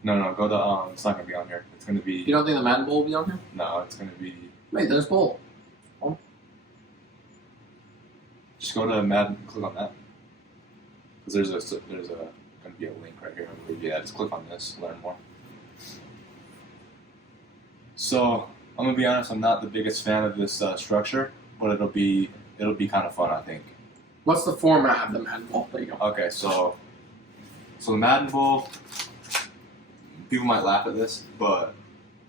No. Go to It's not gonna be on here. It's gonna be. You don't think the Madden Bowl will be on here? No, it's gonna be. Wait, there's Bowl. Just go to Madden and click on that. Because there's gonna be a link right here. I believe. Yeah, just click on this. Learn more. So I'm gonna be honest. I'm not the biggest fan of this structure, but it'll be kind of fun, I think. What's the format of the Madden Bowl? There you go. Okay, so the Madden Bowl. People might laugh at this, but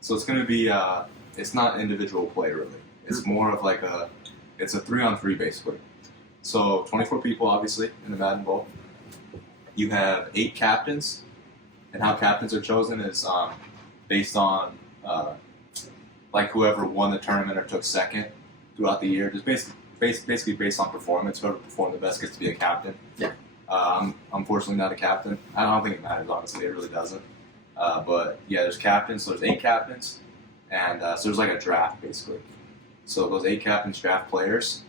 so it's gonna be. It's not individual play really. It's more of like it's a 3-on-3 basically. So 24 people obviously in the Madden Bowl. You have 8 captains, and how captains are chosen is based on like whoever won the tournament or took second throughout the year. Just basically based on performance. Whoever performed the best gets to be a captain. Yeah. I'm unfortunately not a captain. I don't think it matters, honestly. It really doesn't. But yeah, there's captains. So there's 8 captains, and so there's like a draft basically. So those 8 captains draft players,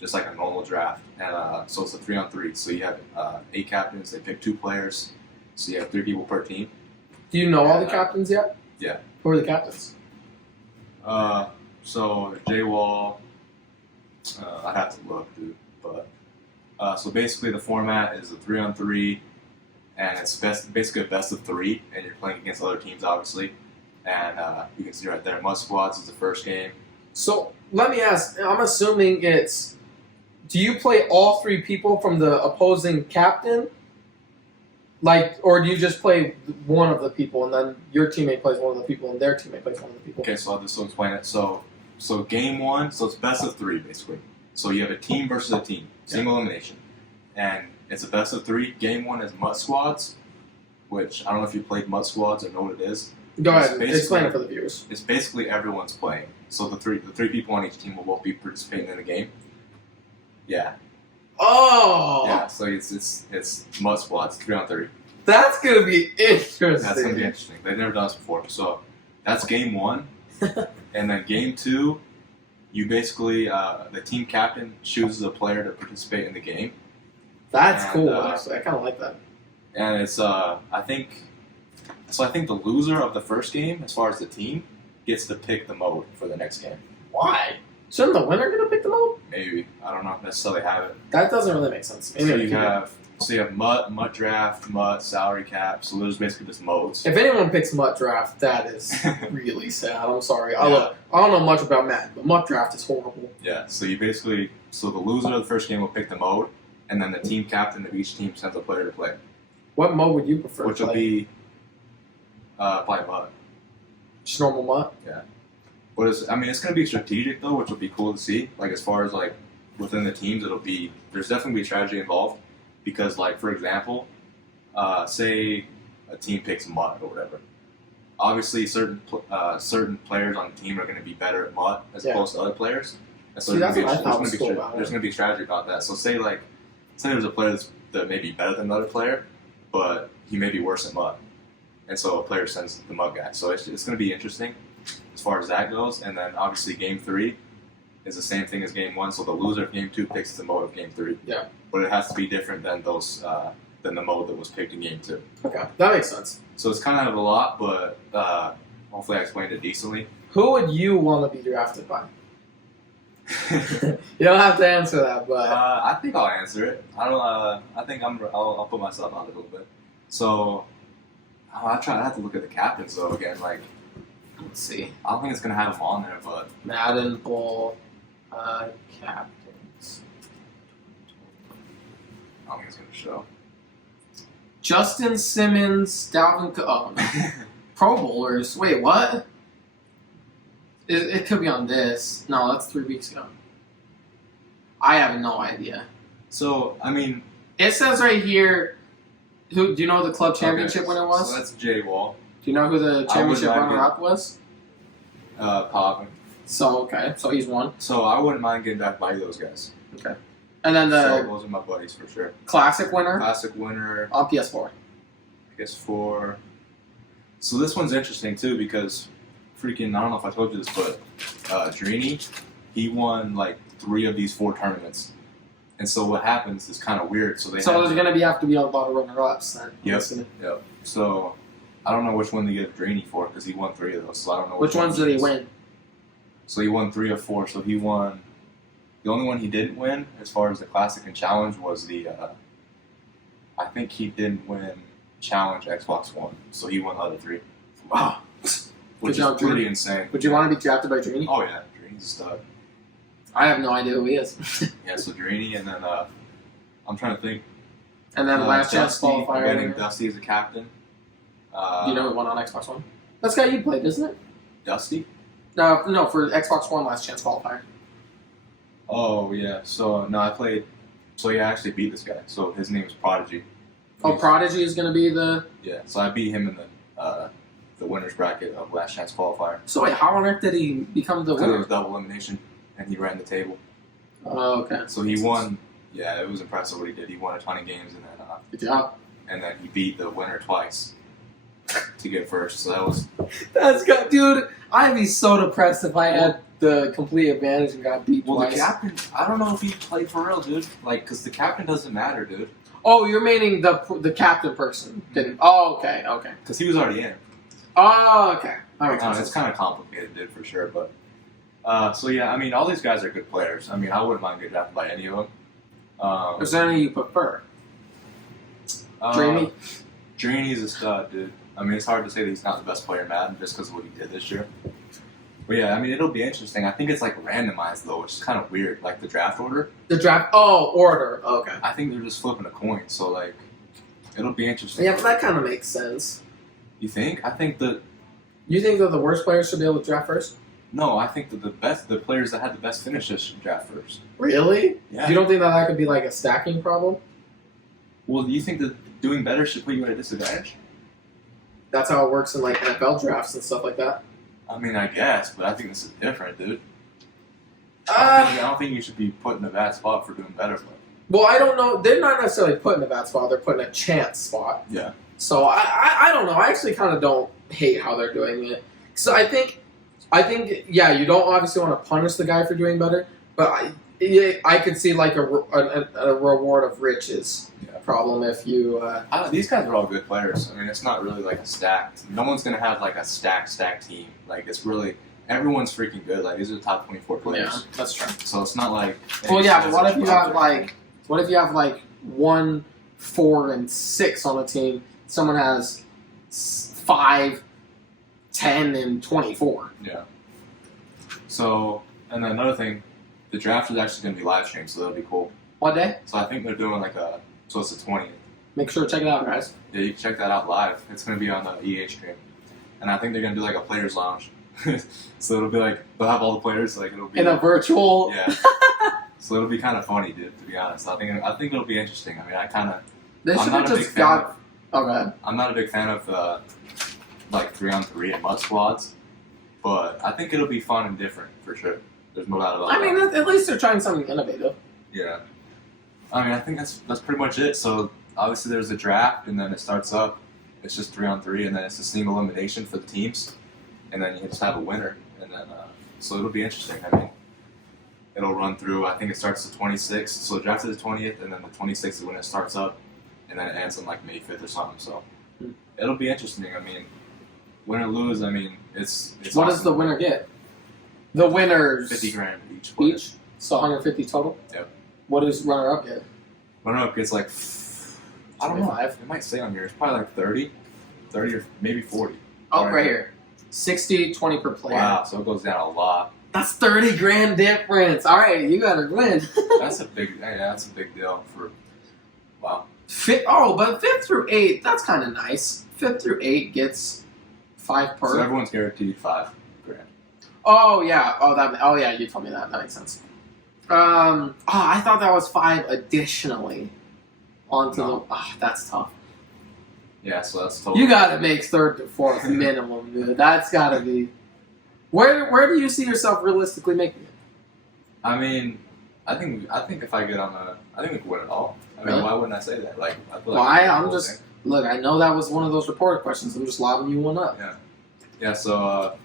just like a normal draft. And so it's a 3-on-3. So you have 8 captains. They pick 2 players. So you have 3 people per team. Do you know all the captains yet? Yeah. Who are the captains? So J Wall. I'd have to look, dude. But so basically, the format is a 3-on-3, and it's basically a best of 3, and you're playing against other teams, obviously. And you can see right there, Mud Squads is the first game. So let me ask. I'm assuming it's. Do you play all 3 people from the opposing captain? Like, or do you just play one of the people, and then your teammate plays one of the people, and their teammate plays one of the people? Okay, so I'll just explain it. So game 1, so it's best of 3 basically. So you have a team versus a team, single elimination, and it's a best of 3. Game 1 is Mud Squads, which I don't know if you played Mud Squads or know what it is. Go It's ahead. basically- Explain it for the viewers. It's basically everyone's playing. So the three people on each team will both be participating in the game. Yeah. Oh, Yeah. So it's Mud Squads, 3-on-3. that's gonna be interesting. That's gonna be interesting. They've never done this before. So that's game 1, and then game 2, you basically the team captain chooses a player to participate in the game, That's And, cool. Actually, I kind of like that. and it's I think the loser of the first game, as far as the team, gets to pick the mode for the next game. Why? Shouldn't the winner get to pick the mode? Maybe, I don't know necessarily have it. That doesn't really make sense. Maybe So I'm you kidding. have So you have MUT draft, MUT salary cap. So there's basically just modes. If anyone picks MUT draft, that is really sad. I'm sorry. Yeah. I don't know much about Madden, but MUT draft is horrible. Yeah. So the loser of the first game will pick the mode, and then the team captain of each team sends a player to play. What mode would you prefer? Which will be probably MUT. Just normal MUT? Yeah. But it's going to be strategic though, which will be cool to see. Like as far as like within the teams, there's definitely strategy involved. Because, like, for example, say a team picks MUT or whatever. Obviously, certain players on the team are going to be better at MUT as opposed to other players. And so there's going to be strategy about that. So say there's a player that may be better than another player, but he may be worse at MUT. And so a player sends the MUT guy. So it's going to be interesting as far as that goes. And then, obviously, Game 3 is the same thing as Game 1. So the loser of Game 2 picks the mode of Game 3. Yeah. But it has to be different than than the mode that was picked in Game 2. Okay, that makes sense. So it's kind of a lot, but hopefully I explained it decently. Who would you want to be drafted by? You don't have to answer that, but I think I'll answer it. I think I'll put myself out a little bit. So I have to look at the captains though again. Like, let's see. I don't think it's gonna have them on there, but Madden Bowl captains. I don't think it's gonna show. Justin Simmons, Dalvin. Pro Bowlers. Wait, what? It could be on this. No, that's 3 weeks ago. I have no idea. So I mean, it says right here. Do you know who the club championship winner was? So that's Jay Wall. Do you know who the championship runner-up was? Pop. So he's one. So I wouldn't mind getting back by those guys. Okay. And then So those are my buddies for sure. Classic winner on PS4. PS4. So this one's interesting too because freaking, I don't know if I told you this, but Drini, he won like 3 of these 4 tournaments. And so what happens is kind of weird. So there's going to have to be a lot of runner-ups then. Yep. So I don't know which one to give Drini for because he won 3 of those. So I don't know which ones did he win. So he won 3 of 4. So he won. The only one he didn't win, as far as the Classic and Challenge, was the. I think he didn't win Challenge Xbox One, so he won the other 3. Wow, which is pretty insane. Would you want to be drafted by Drini? Oh yeah, Drini's a stud. I have no idea who he is. Yeah, so Drini, and then I'm trying to think. And then last chance qualifier. I think Dusty is a captain. You know who won on Xbox One? That's the guy you played, isn't it? Dusty? No, for Xbox One last chance qualifier. Oh yeah, so no, I played. So yeah, I actually beat this guy. So his name is Prodigy. Oh, Prodigy is going to be the. Yeah, so I beat him in the winners bracket of last chance qualifier. So wait, how on earth did he become the winner? It was double elimination, and he ran the table. Oh, okay. So he won. Yeah, it was impressive what he did. He won a ton of games, and then good job. And then he beat the winner twice to get first. So that was. That's good, dude. I'd be so depressed if I had the complete advantage and got beat twice. The captain, I don't know if he played for real, dude. Like, because the captain doesn't matter, dude. Oh, you're meaning the captain person didn't. Oh, okay. Because he was already in. Oh, okay. It's kind of complicated, dude, for sure. But so yeah, I mean, all these guys are good players. I mean, I wouldn't mind getting drafted by any of them. Is there any you prefer? Drini? Drini's a stud, dude. I mean, it's hard to say that he's not the best player in Madden just because of what he did this year. But yeah, I mean, it'll be interesting. I think it's like randomized though, which is kind of weird. Like the draft order. Order. Okay. I think they're just flipping a coin, so like, it'll be interesting. Yeah, but that kind of makes sense. You think? I think that. You think that the worst players should be able to draft first? No, I think that the players that had the best finishes should draft first. Really? Yeah. You don't think that could be like a stacking problem? Well, do you think that doing better should put you at a disadvantage? That's how it works in like NFL drafts and stuff like that. I mean, I guess, but I think this is different, dude. I don't think you should be put in a bad spot for doing better. Well, I don't know. They're not necessarily put in a bad spot. They're put in a chance spot. Yeah. So I don't know. I actually kind of don't hate how they're doing it. So I think yeah, you don't obviously want to punish the guy for doing better, but I could see like a reward of riches problem if you. These guys are all good players. I mean, it's not really like a stacked. No one's gonna have like a stacked team. Like it's really everyone's freaking good. Like these are the top 24 players. Yeah, that's true. So it's not like. Well, yeah, but what if you have like one 4 and 6 on a team. Someone has 5, 10, and 24. Yeah. So, and then another thing, the draft is actually going to be live streamed, so that'll be cool. What day? So I think they're doing so it's the 20th. Make sure to check it out, guys. Yeah, you can check that out live. It's going to be on the EA stream. And I think they're going to do like a players lounge. So it'll be like, they'll have all the players, like it'll be. In a virtual. Yeah. So it'll be kind of funny, dude, to be honest. I think it'll be interesting. I mean, They should have just got. Okay. I'm not a big fan of like 3-on-3 and mud squads, but I think it'll be fun and different for sure. There's no doubt about that. I mean, at least they're trying something innovative. Yeah. I mean, I think that's pretty much it. So obviously there's a draft, and then it starts up. It's just 3-on-3, and then it's a single elimination for the teams, and then you just have a winner, and then so it'll be interesting. I mean, it'll run through. I think it starts the 26th. So the draft is the 20th, and then the 26th is when it starts up, and then it ends on like May 5th or something. So it'll be interesting. I mean, win or lose. I mean, it's What awesome. does the winner get? The winners. $50,000 each. player. Each? So 150 total? Yep. What does runner-up get? Runner-up gets like, I don't know. 25. It might say on here. It's probably like 30 or maybe 40. Oh, right here. 60, 20 per player. Wow, so it goes down a lot. That's $30,000 difference. All right, you gotta win. That's a big deal for, wow. But 5th through 8, that's kind of nice. 5th through 8 gets 5 per. So everyone's guaranteed $5,000. Oh yeah. You told me that. That makes sense. I thought that was 5 additionally onto No. that's tough. Yeah, so that's totally. You gotta make 3rd to 4th minimum, dude. That's gotta be. Where do you see yourself realistically making it? I mean, I think if I get I think we can win it all. I mean, Really? why wouldn't I say that? Like, I feel Why? like I'm just look. I know that was one of those reported questions. I'm just lobbing you one up. Yeah. So,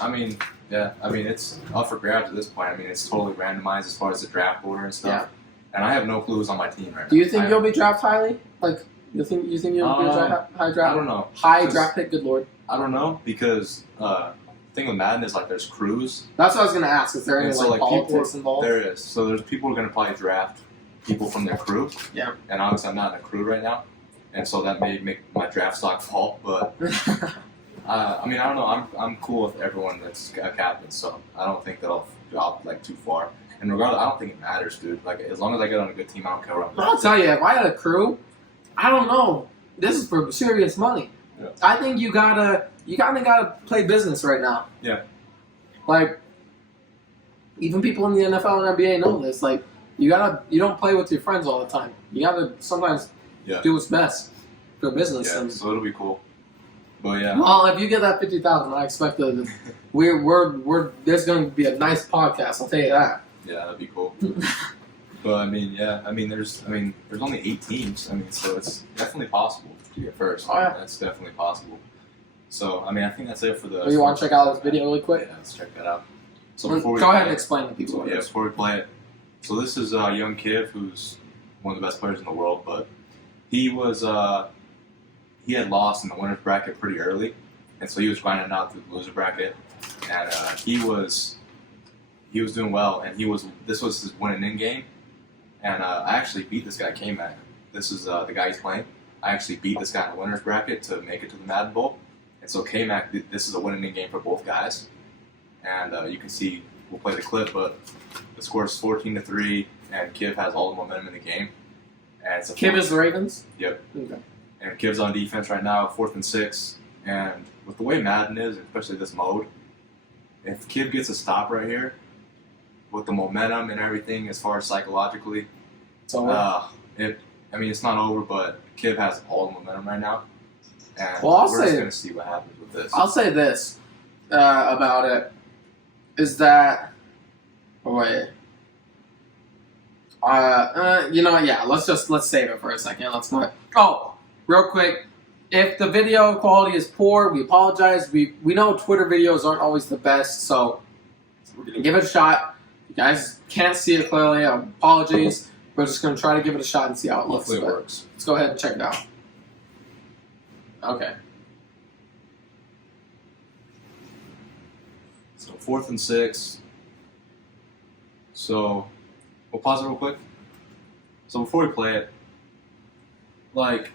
I mean, it's up for grabs at this point. I mean, it's totally randomized as far as the draft order and stuff. Yeah. And I have no clue who's on my team right now. Do you think you'll be drafted highly? Like, you think you'll be high draft? I don't know. High draft pick. Good lord. I don't know because the thing with Madden is like there's crews. That's what I was gonna ask. Is there any And so, politics involved? There is. So there's people who are gonna probably draft people from their crew. Yeah. And obviously I'm not in a crew right now, and so that may make my draft stock fall. But I mean, I don't know. I'm cool with everyone that's a captain, so I don't think that I'll drop like too far. And regardless, I don't think it matters, dude. Like as long as I get on a good team, I don't care where I'm I'll tell you, if I had a crew, I don't know. This is for serious money. Yeah. I think you gotta play business right now. Yeah. Like, even people in the NFL and NBA know this. Like, you don't play with your friends all the time. You gotta sometimes do what's best for business. Yeah. And, So it'll be cool. But yeah. well, if you get that 50,000, I expect that there's going to be a nice podcast. I'll tell you that. Yeah, that'd be cool. But I mean, there's only 8 teams. I mean, so it's definitely possible to get first. Oh, yeah. That's definitely possible. So I mean, I think that's it for the. You want to check out this video really quick? Yeah, let's check that out. So Go before we ahead play and it- explain to people. So, what it yeah, is. before we play it, so this is young Kiv, who's one of the best players in the world, but he was he had lost in the winners bracket pretty early, and so he was grinding out through the loser bracket, and he was doing well, and this was his winning in game, and I actually beat this guy K-Mac. This is the guy he's playing. I actually beat this guy in the winners bracket to make it to the Madden Bowl, and so K-Mac, this is a winning in game for both guys, and you can see. We'll play the clip, but the score is 14-3, and Kiv has all the momentum in the game. And it's a Kiv is the Ravens? Yep. Okay. And Kiv's on defense right now, 4th and 6. And with the way Madden is, especially this mode, if Kiv gets a stop right here, with the momentum and everything, as far as psychologically, So, it's not over, but Kiv has all the momentum right now. And Well, we're just going to see what happens with this. I'll say this about it. Is that wait? Let's save it for a second. Let's not. Oh, real quick. If the video quality is poor, we apologize. We know Twitter videos aren't always the best, so we're gonna give it a shot. You guys can't see it clearly. Apologies. We're just gonna try to give it a shot and see how it looks. Hopefully it but works. Let's go ahead and check it out. Okay. So 4th and 6. So we'll pause it real quick. So before we play it, like,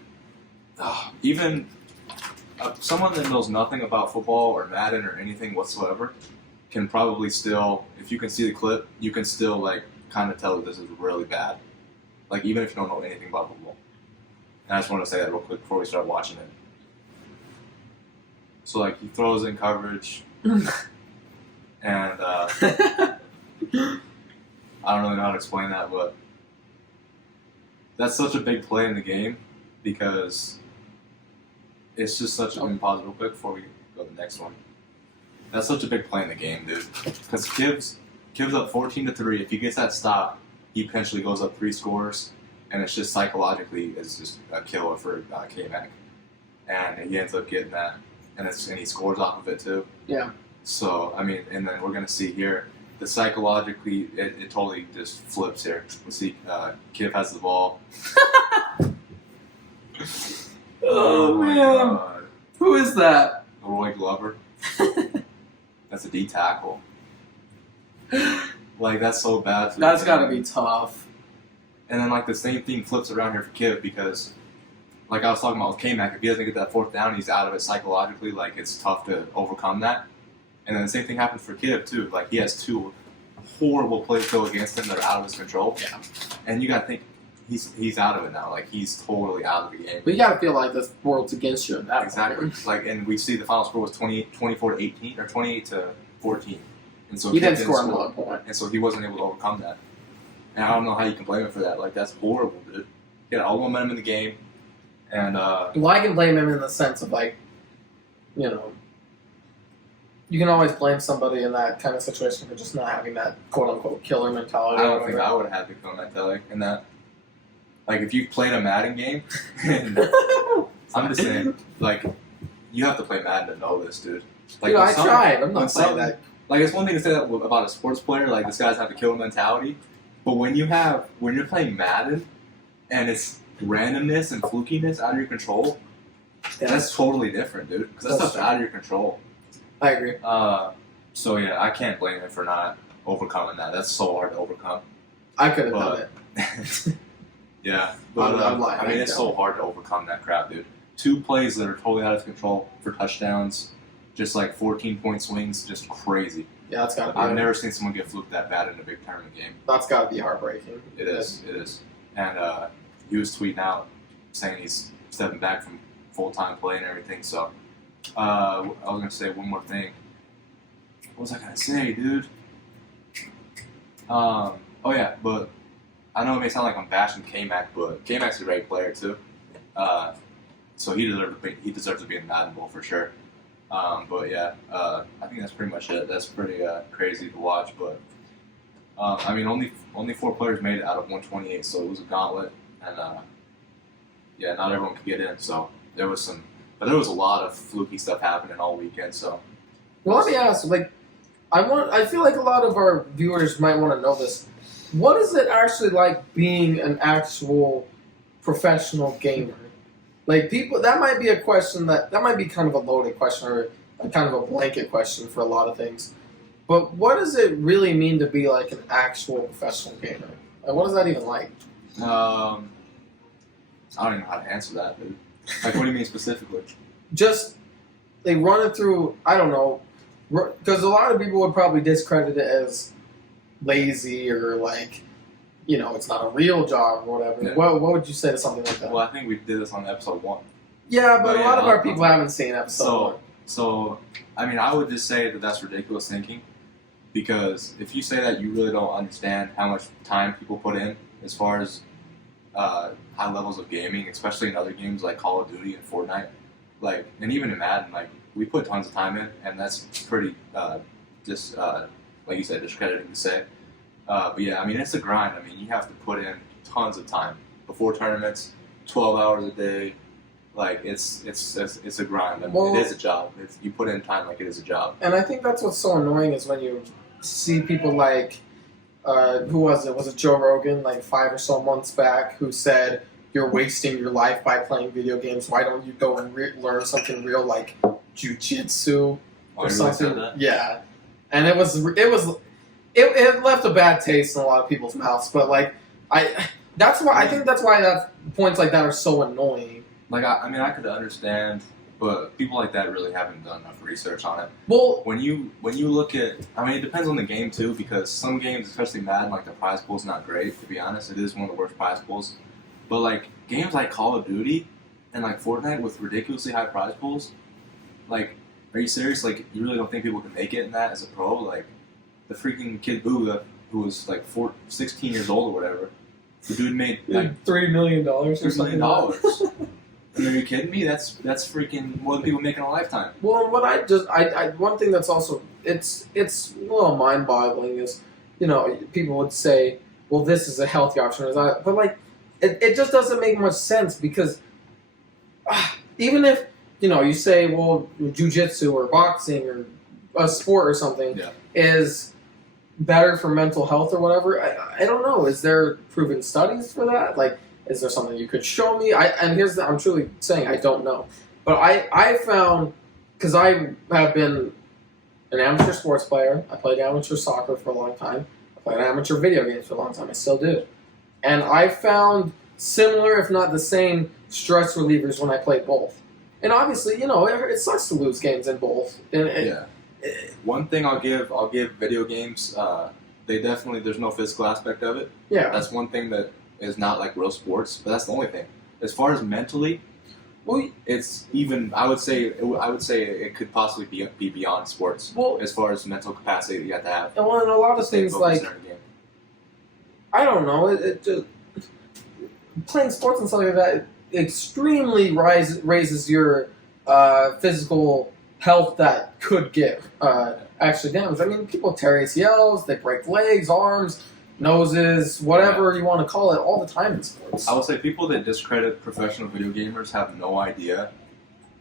even someone that knows nothing about football or Madden or anything whatsoever can probably still, if you can see the clip, you can still like kind of tell that this is really bad. Like even if you don't know anything about football. And I just want to say that real quick before we start watching it. So like he throws in coverage, and I don't really know how to explain that, but that's such a big play in the game because it's just such a pause real quick before we go to the next one. That's such a big play in the game, dude. Because Kiv's up 14-3. If he gets that stop, he potentially goes up 3 scores, and it's just psychologically it's just a killer for K-Mac. And he ends up getting that, and he scores off of it too. Yeah. So I mean, and then we're gonna see here the psychologically it totally just flips here. We see Kiv has the ball. Oh my man, God. Who is that? Roy Glover. That's a D tackle. Like that's so bad. That's got to be tough. And then like the same thing flips around here for Kiv because, like I was talking about with K-Mac, if he doesn't get that 4th down, he's out of it psychologically. Like it's tough to overcome that. And then the same thing happens for Kiv too. Like he has 2 horrible plays go against him that are out of his control. Yeah. And you got to think he's out of it now. Like he's totally out of the game. But you got to feel like the world's against you at that Exactly. point. Like, and we see the final score was 24-18 or 28-14. And so He Kiv didn't score another point. and so he wasn't able to overcome that. And I don't know how you can blame him for that. Like that's horrible, dude. He had all the momentum in the game, and Well, I can blame him in the sense of like, you know, you can always blame somebody in that kind of situation for just not having that quote unquote killer mentality. I don't think I would have had the kill mentality in that. Like if you played a Madden game, and I'm just saying, like you have to play Madden to know this, dude. Like Dude, I tried. I'm not saying that. Like it's one thing to say that about a sports player, like this guy's have the killer mentality, but when you're playing Madden, and it's randomness and flukiness out of your control, that's totally different, dude. Because that stuff's out of your control. I agree. So yeah, I can't blame him for not overcoming that. That's so hard to overcome. I could have done it. Yeah, but I'm lying. I mean, it's so hard to overcome that crap, dude. 2 plays that are totally out of control for touchdowns, just like 14-point swings, just crazy. Yeah, that's gotta be. I've never seen someone get fluked that bad in a big tournament game. That's gotta be heartbreaking. It is. And he was tweeting out saying he's stepping back from full-time play and everything. So I was gonna say one more thing. What was I gonna say, dude? Oh yeah, but I know it may sound like I'm bashing K-Mac, but K-Mac's a great player too. So he deserves to be in the Madden Bowl for sure. But yeah, I think that's pretty much it. That's pretty crazy to watch. But I mean, only 4 players made it out of 128, so it was a gauntlet, and yeah, not everyone could get in. So there was a lot of fluky stuff happening all weekend. So well, let me ask. Like, I feel like a lot of our viewers might want to know this. What is it actually like being an actual professional gamer? Like people, that might be a question that might be kind of a loaded question or a kind of a blanket question for a lot of things. But what does it really mean to be like an actual professional gamer? Like, what is that even like? I don't even know how to answer that, dude. Like, what do you mean specifically? Just they run it through. I don't know, because a lot of people would probably discredit it as lazy or like, you know, it's not a real job or whatever. Yeah. What would you say to something like that? Well, I think we did this on episode 1. Yeah, but Oh, a yeah, lot of our okay. people haven't seen episode 1. So, I mean, I would just say that that's ridiculous thinking, because if you say that, you really don't understand how much time people put in as far as high levels of gaming, especially in other games like Call of Duty and Fortnite, like, and even in Madden, like, we put tons of time in, and that's pretty, like you said, discrediting to say. But yeah, I mean, it's a grind. I mean, you have to put in tons of time before tournaments, 12 hours a day. Like it's a grind. I mean, Well, it is a job. You put in time like it is a job. And I think that's what's so annoying is when you see people like, who was it? Was it Joe Rogan, like 5 or so months back, who said, you're wasting your life by playing video games. Why don't you go and learn something real like jujitsu or something? Yeah. And it left a bad taste in a lot of people's mouths. But like, That's why I think that's why that points like that are so annoying. Like I could understand, but people like that really haven't done enough research on it. Well, when you look at, it depends on the game too, because some games, especially Madden, like the prize pool's not great. To be honest, it is one of the worst prize pools. But like games like Call of Duty and like Fortnite with ridiculously high prize pools, like, are you serious? Like, you really don't think people can make it in that as a pro? Like, the freaking kid Booga, who was like 16 years old or whatever, the dude made like $3 million or $3 something. million. Are you kidding me? That's freaking more than people make in a lifetime. Well, what I one thing that's also it's a little mind-boggling is, people would say, well, this is a healthy option, but like, it just doesn't make much sense because even if you say, well, jiu-jitsu or boxing or a sport or something is better for mental health or whatever, I don't know. Is there proven studies for that? Like, is there something you could show me? I'm truly saying I don't know. But I found, because I have been an amateur sports player, I played amateur soccer for a long time, I played amateur video games for a long time, I still do. And I found similar, if not the same, stress relievers when I played both. And obviously, it sucks to lose games in both. One thing I'll give video games, there's no physical aspect of it. Yeah. That's one thing that is not like real sports, but that's the only thing. As far as mentally, well, it's even. I would say it could possibly be beyond sports. Well, as far as mental capacity that you have to have. And well, and a lot of things like, I don't know, it just playing sports and stuff like that extremely raises your physical health that could get actually damaged. I mean, people tear ACLs, they break legs, arms, noses, whatever you want to call it, all the time in sports. I would say people that discredit professional video gamers have no idea.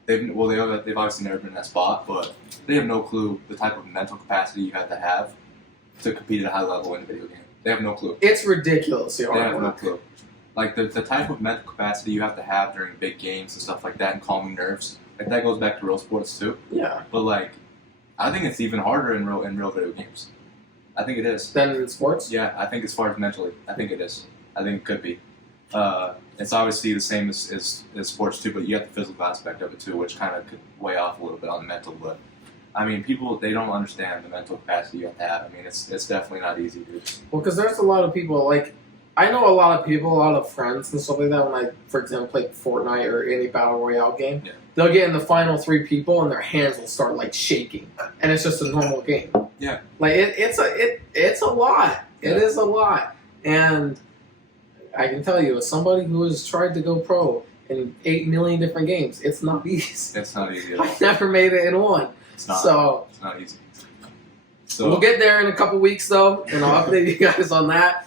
They've obviously never been in that spot, but they have no clue the type of mental capacity you have to compete at a high level in a video game. They have no clue. It's ridiculous. They have no clue. Like, the type of mental capacity you have to have during big games and stuff like that and calming nerves, like, that goes back to real sports too. Yeah. But, like, I think it's even harder in real video games. I think it is. Than in sports? Yeah, I think as far as mentally, I think it is. I think it could be. It's obviously the same as sports too, but you have the physical aspect of it too, which kind of could weigh off a little bit on the mental. But, I mean, people, they don't understand the mental capacity you have to have. I mean, it's definitely not easy, dude. Well, because there's a lot of people, like, I know a lot of people, a lot of friends and stuff like that, when I, for example, play Fortnite or any Battle Royale game, they'll get in the final 3 people and their hands will start, like, shaking. And it's just a normal game. Yeah. Like, it's a lot. Yeah. It is a lot. And I can tell you, as somebody who has tried to go pro in 8 million different games, it's not easy. It's not easy at all. I never made it in one. It's not. So, it's not easy. So we'll get there in a couple weeks, though, and I'll update you guys on that.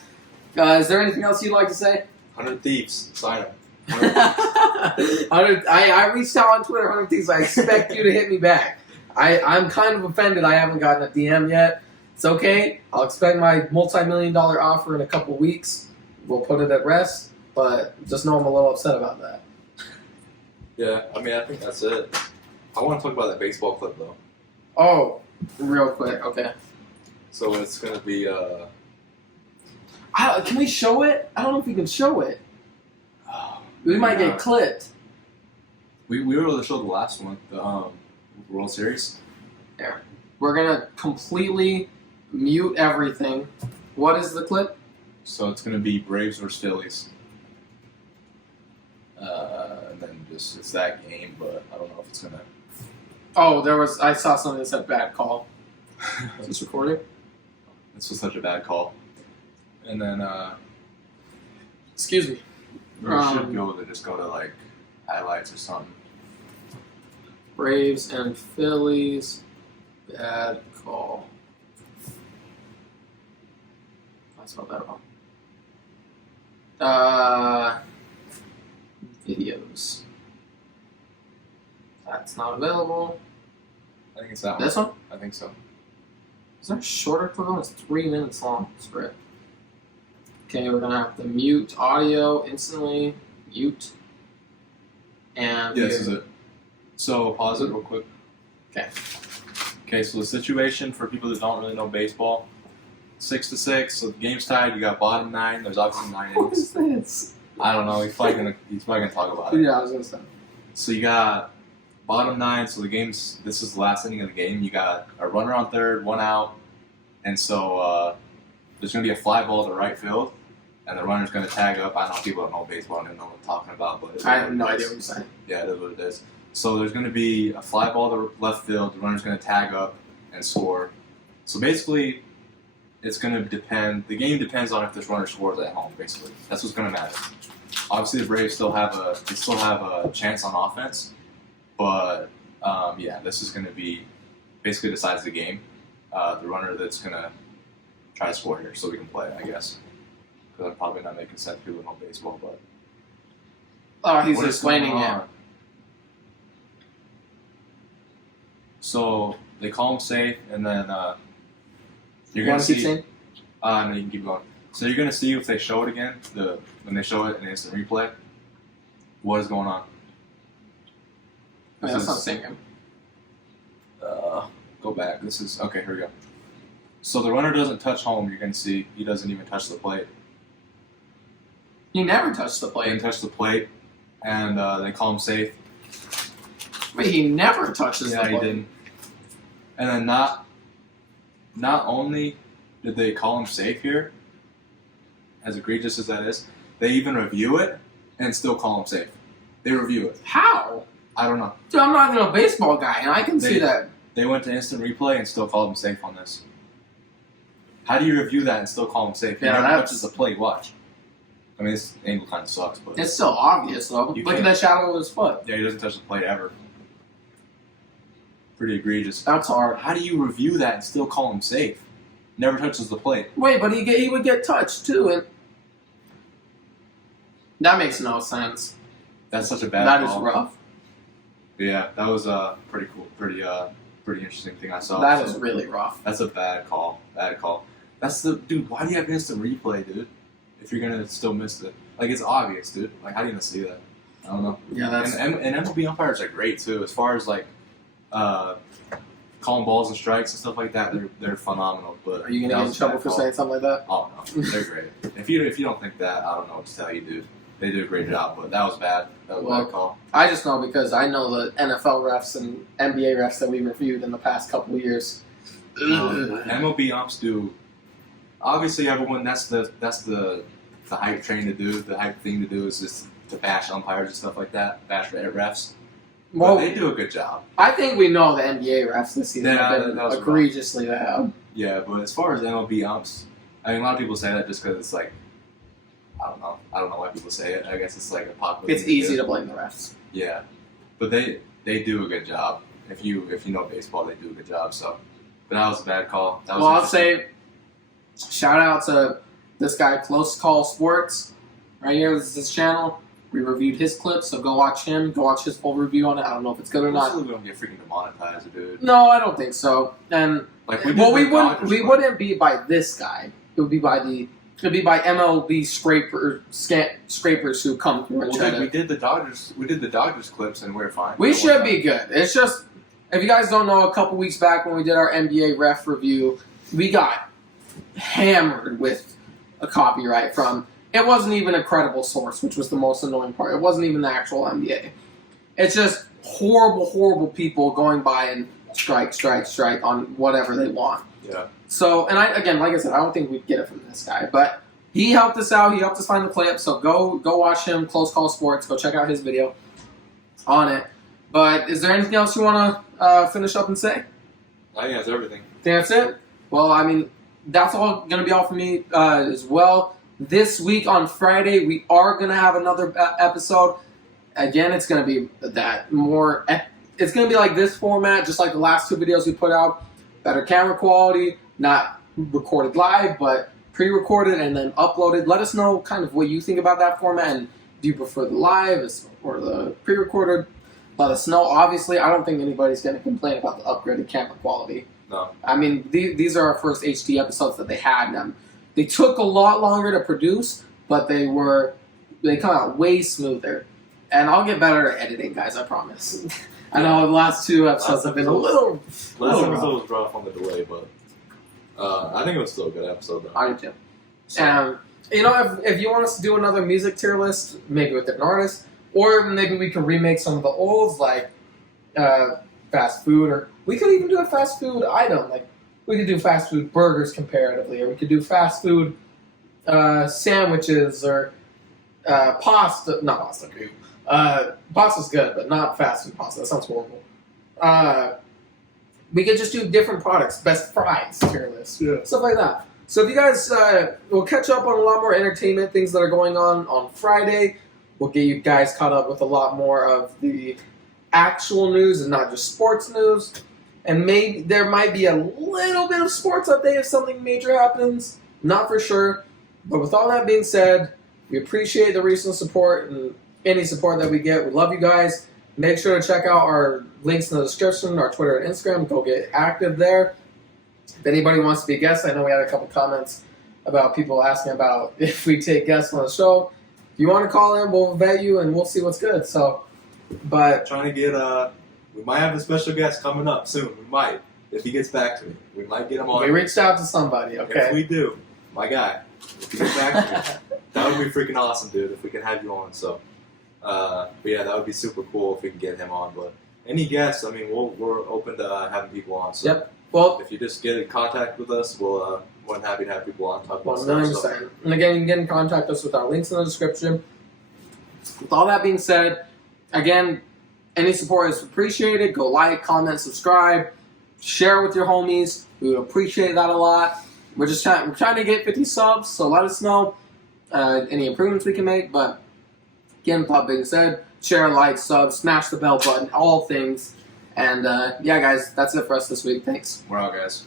Is there anything else you'd like to say? 100 Thieves, sign up. I reached out on Twitter, 100 Thieves. I expect you to hit me back. I'm kind of offended I haven't gotten a DM yet. It's okay. I'll expect my multi-million-dollar offer in a couple weeks. We'll put it at rest, but just know I'm a little upset about that. Yeah, I mean, I think that's it. I want to talk about that baseball clip, though. Oh, real quick, okay. So it's going to be... Can we show it? I don't know if we can show it. We might get clipped. We were able to show the last one, the World Series. There. We're going to completely mute everything. What is the clip? So it's going to be Braves versus Phillies. And then it's that game, but I don't know if it's going to... Oh, I saw something that said bad call. Is this recording? This was such a bad call. And then, excuse me. We should just go to like highlights or something. Braves and Phillies, bad call. I spelled that wrong. Videos. That's not available. I think it's that one. This one? I think so. Is there a shorter clip? It's 3 minutes long. Script. Okay, we're gonna have to mute audio instantly. Mute. And yeah, this is it. So pause it real quick. Okay. Okay, so the situation for people that don't really know baseball, 6-6. So the game's tied. You got bottom 9. There's obviously 9 What is innings. this? I don't know. He's probably gonna talk about it. Yeah, I was gonna say. So you got bottom 9. So this is the last inning of the game. You got a runner on third, 1 out, and so there's gonna be a fly ball to right field, and the runner's gonna tag up. I know people don't know baseball and don't know what I'm talking about, but I have no idea what you're saying. Yeah, it is what it is. So there's going to be a fly ball to left field. The runner's going to tag up and score. So basically, it's going to depend. The game depends on if this runner scores at home. Basically, that's what's going to matter. Obviously, the Braves still have a chance on offense, but yeah, this is going to be basically decides the game. The runner that's going to try to score here, so we can play it, I guess. Because I'm probably not making sense to people who know baseball, but He's explaining it. So they call him safe, and then you're You gonna want to keep see. saying? No, you can keep going. So you're gonna see if they show it again. When they show it in instant replay, what is going on? That's not saying him. Go back. This is okay. Here we go. So the runner doesn't touch home. You're gonna see he doesn't even touch the plate. He never touched the He plate. didn't touch the plate, and they call him safe. Wait, he never touches the Yeah, plate. he didn't. And then not only did they call him safe here, as egregious as that is, they even review it and still call him safe. They review it. How? I don't know. Dude, I'm not even a baseball guy, and I can see that. They went to instant replay and still called him safe on this. How do you review that and still call him safe? He Yeah, never that's- touches the plate. Watch. I mean, this angle kind of sucks, but It's still obvious, though. You Look at can't- that shadow of his foot. yeah, he doesn't touch the plate ever. Pretty egregious. That's hard. How do you review that and still call him safe? Never touches the plate. Wait, but he would get touched, too. And that makes no sense. That's such a bad That is call. rough. Yeah, that was pretty cool, pretty interesting thing I saw. That So is really rough. that's a bad call. Bad call. That's the dude. Why do you have instant replay, dude? If you're gonna still miss it, like it's obvious, dude. Like how do you even see that? I don't know. Yeah, that's... And MLB umpires are great too, as far as like calling balls and strikes and stuff like that. They're phenomenal. But Are you that gonna get was in a bad trouble for call. saying something like that? Oh no, they're great. If you don't think that, I don't know what to tell you, dude. They do a great job, but that was bad. That was a Well, bad call. I just know because I know the NFL refs and NBA refs that we reviewed in the past couple of years. MLB umps do. Obviously, everyone that's the hype train to do. The hype thing to do is just to bash umpires and stuff like that. Bash refs. Well, But they do a good job. I think we know the NBA refs this season Yeah, have been that was egregiously bad. Yeah, but as far as MLB umps, I mean, a lot of people say that just because it's like, I don't know. I don't know why people say it. I guess it's like a popular. It's thing easy do. to blame the refs. Yeah, but they do a good job. If you know baseball, they do a good job. So, but that was a bad call. That was Well, I'll interesting. say, shout out to this guy, Close Call Sports, right here. This is his channel. We reviewed his clip, so go watch him. Go watch his full review on it. I don't know if it's good or not. We're still gonna get freaking demonetized, dude. No, I don't think so. And Like we did the Dodgers one. wouldn't be by this guy. It would be by MLB scrapers who come through and Well, try dude, to. we did the Dodgers clips and we're fine. We That should was be good. It's just, if you guys don't know, a couple weeks back when we did our NBA ref review, we got hammered with a copyright from. It wasn't even a credible source, which was the most annoying part. It wasn't even the actual NBA. It's just horrible people going by and strike on whatever they want. Yeah. So, and like I said, I don't think we'd get it from this guy, but he helped us out. He helped us find the clip. So go watch him, Close Call Sports. Go check out his video on it. But is there anything else you want to finish up and say? I think that's everything. Think that's it? Well, I mean, that's all going to be all for me as well. This week on Friday, we are going to have another episode. Again, it's going to be that more. It's going to be like this format, just like the last two videos we put out. Better camera quality, not recorded live, but pre-recorded and then uploaded. Let us know kind of what you think about that format, and do you prefer the live or the pre-recorded? Let us know. Obviously, I don't think anybody's going to complain about the upgraded camera quality. No. I mean, these are our first HD episodes that they had. And they took a lot longer to produce, but they come out way smoother. And I'll get better at editing, guys, I promise. I know the last two episodes have been a little Last rough. episode was rough on the delay, but I think it was still a good episode, though. I do too. So, If you want us to do another music tier list, maybe with different artists, or maybe we can remake some of the olds, like fast food, or we could even do a fast food item. Like, we could do fast food burgers comparatively, or we could do fast food sandwiches, or pasta. Not pasta, dude. Pasta's good, but not fast food pasta. That sounds horrible. We could just do different products, best fries tier list, stuff like that. So if you guys, we'll catch up on a lot more entertainment things that are going on Friday. We'll get you guys caught up with a lot more of the actual news and not just sports news. And maybe there might be a little bit of sports update if something major happens. Not for sure. But with all that being said, we appreciate the recent support and any support that we get. We love you guys. Make sure to check out our links in the description, our Twitter and Instagram. Go get active there. If anybody wants to be a guest, I know we had a couple comments about people asking about if we take guests on the show. If you want to call in, we'll vet you and we'll see what's good. So, but trying to get we might have a special guest coming up soon. We might, if he gets back to me. We might get him on. We reached out to somebody, okay? If we do, my guy, if he gets back to me, that would be freaking awesome, dude, if we can have you on. So, but yeah, that would be super cool if we can get him on. But any guests, I mean, we're open to having people on. So yep. Well, if you just get in contact with us, we'll more than happy to have people on talk about 100%. stuff. And again, you can get in contact with us with our links in the description. With all that being said, again, any support is appreciated. Go like, comment, subscribe, share with your homies. We would appreciate that a lot. We're trying to get 50 subs, so let us know any improvements we can make. But again, with that being said, share, like, sub, smash the bell button, all things. And yeah, guys, that's it for us this week. Thanks. We're out, guys.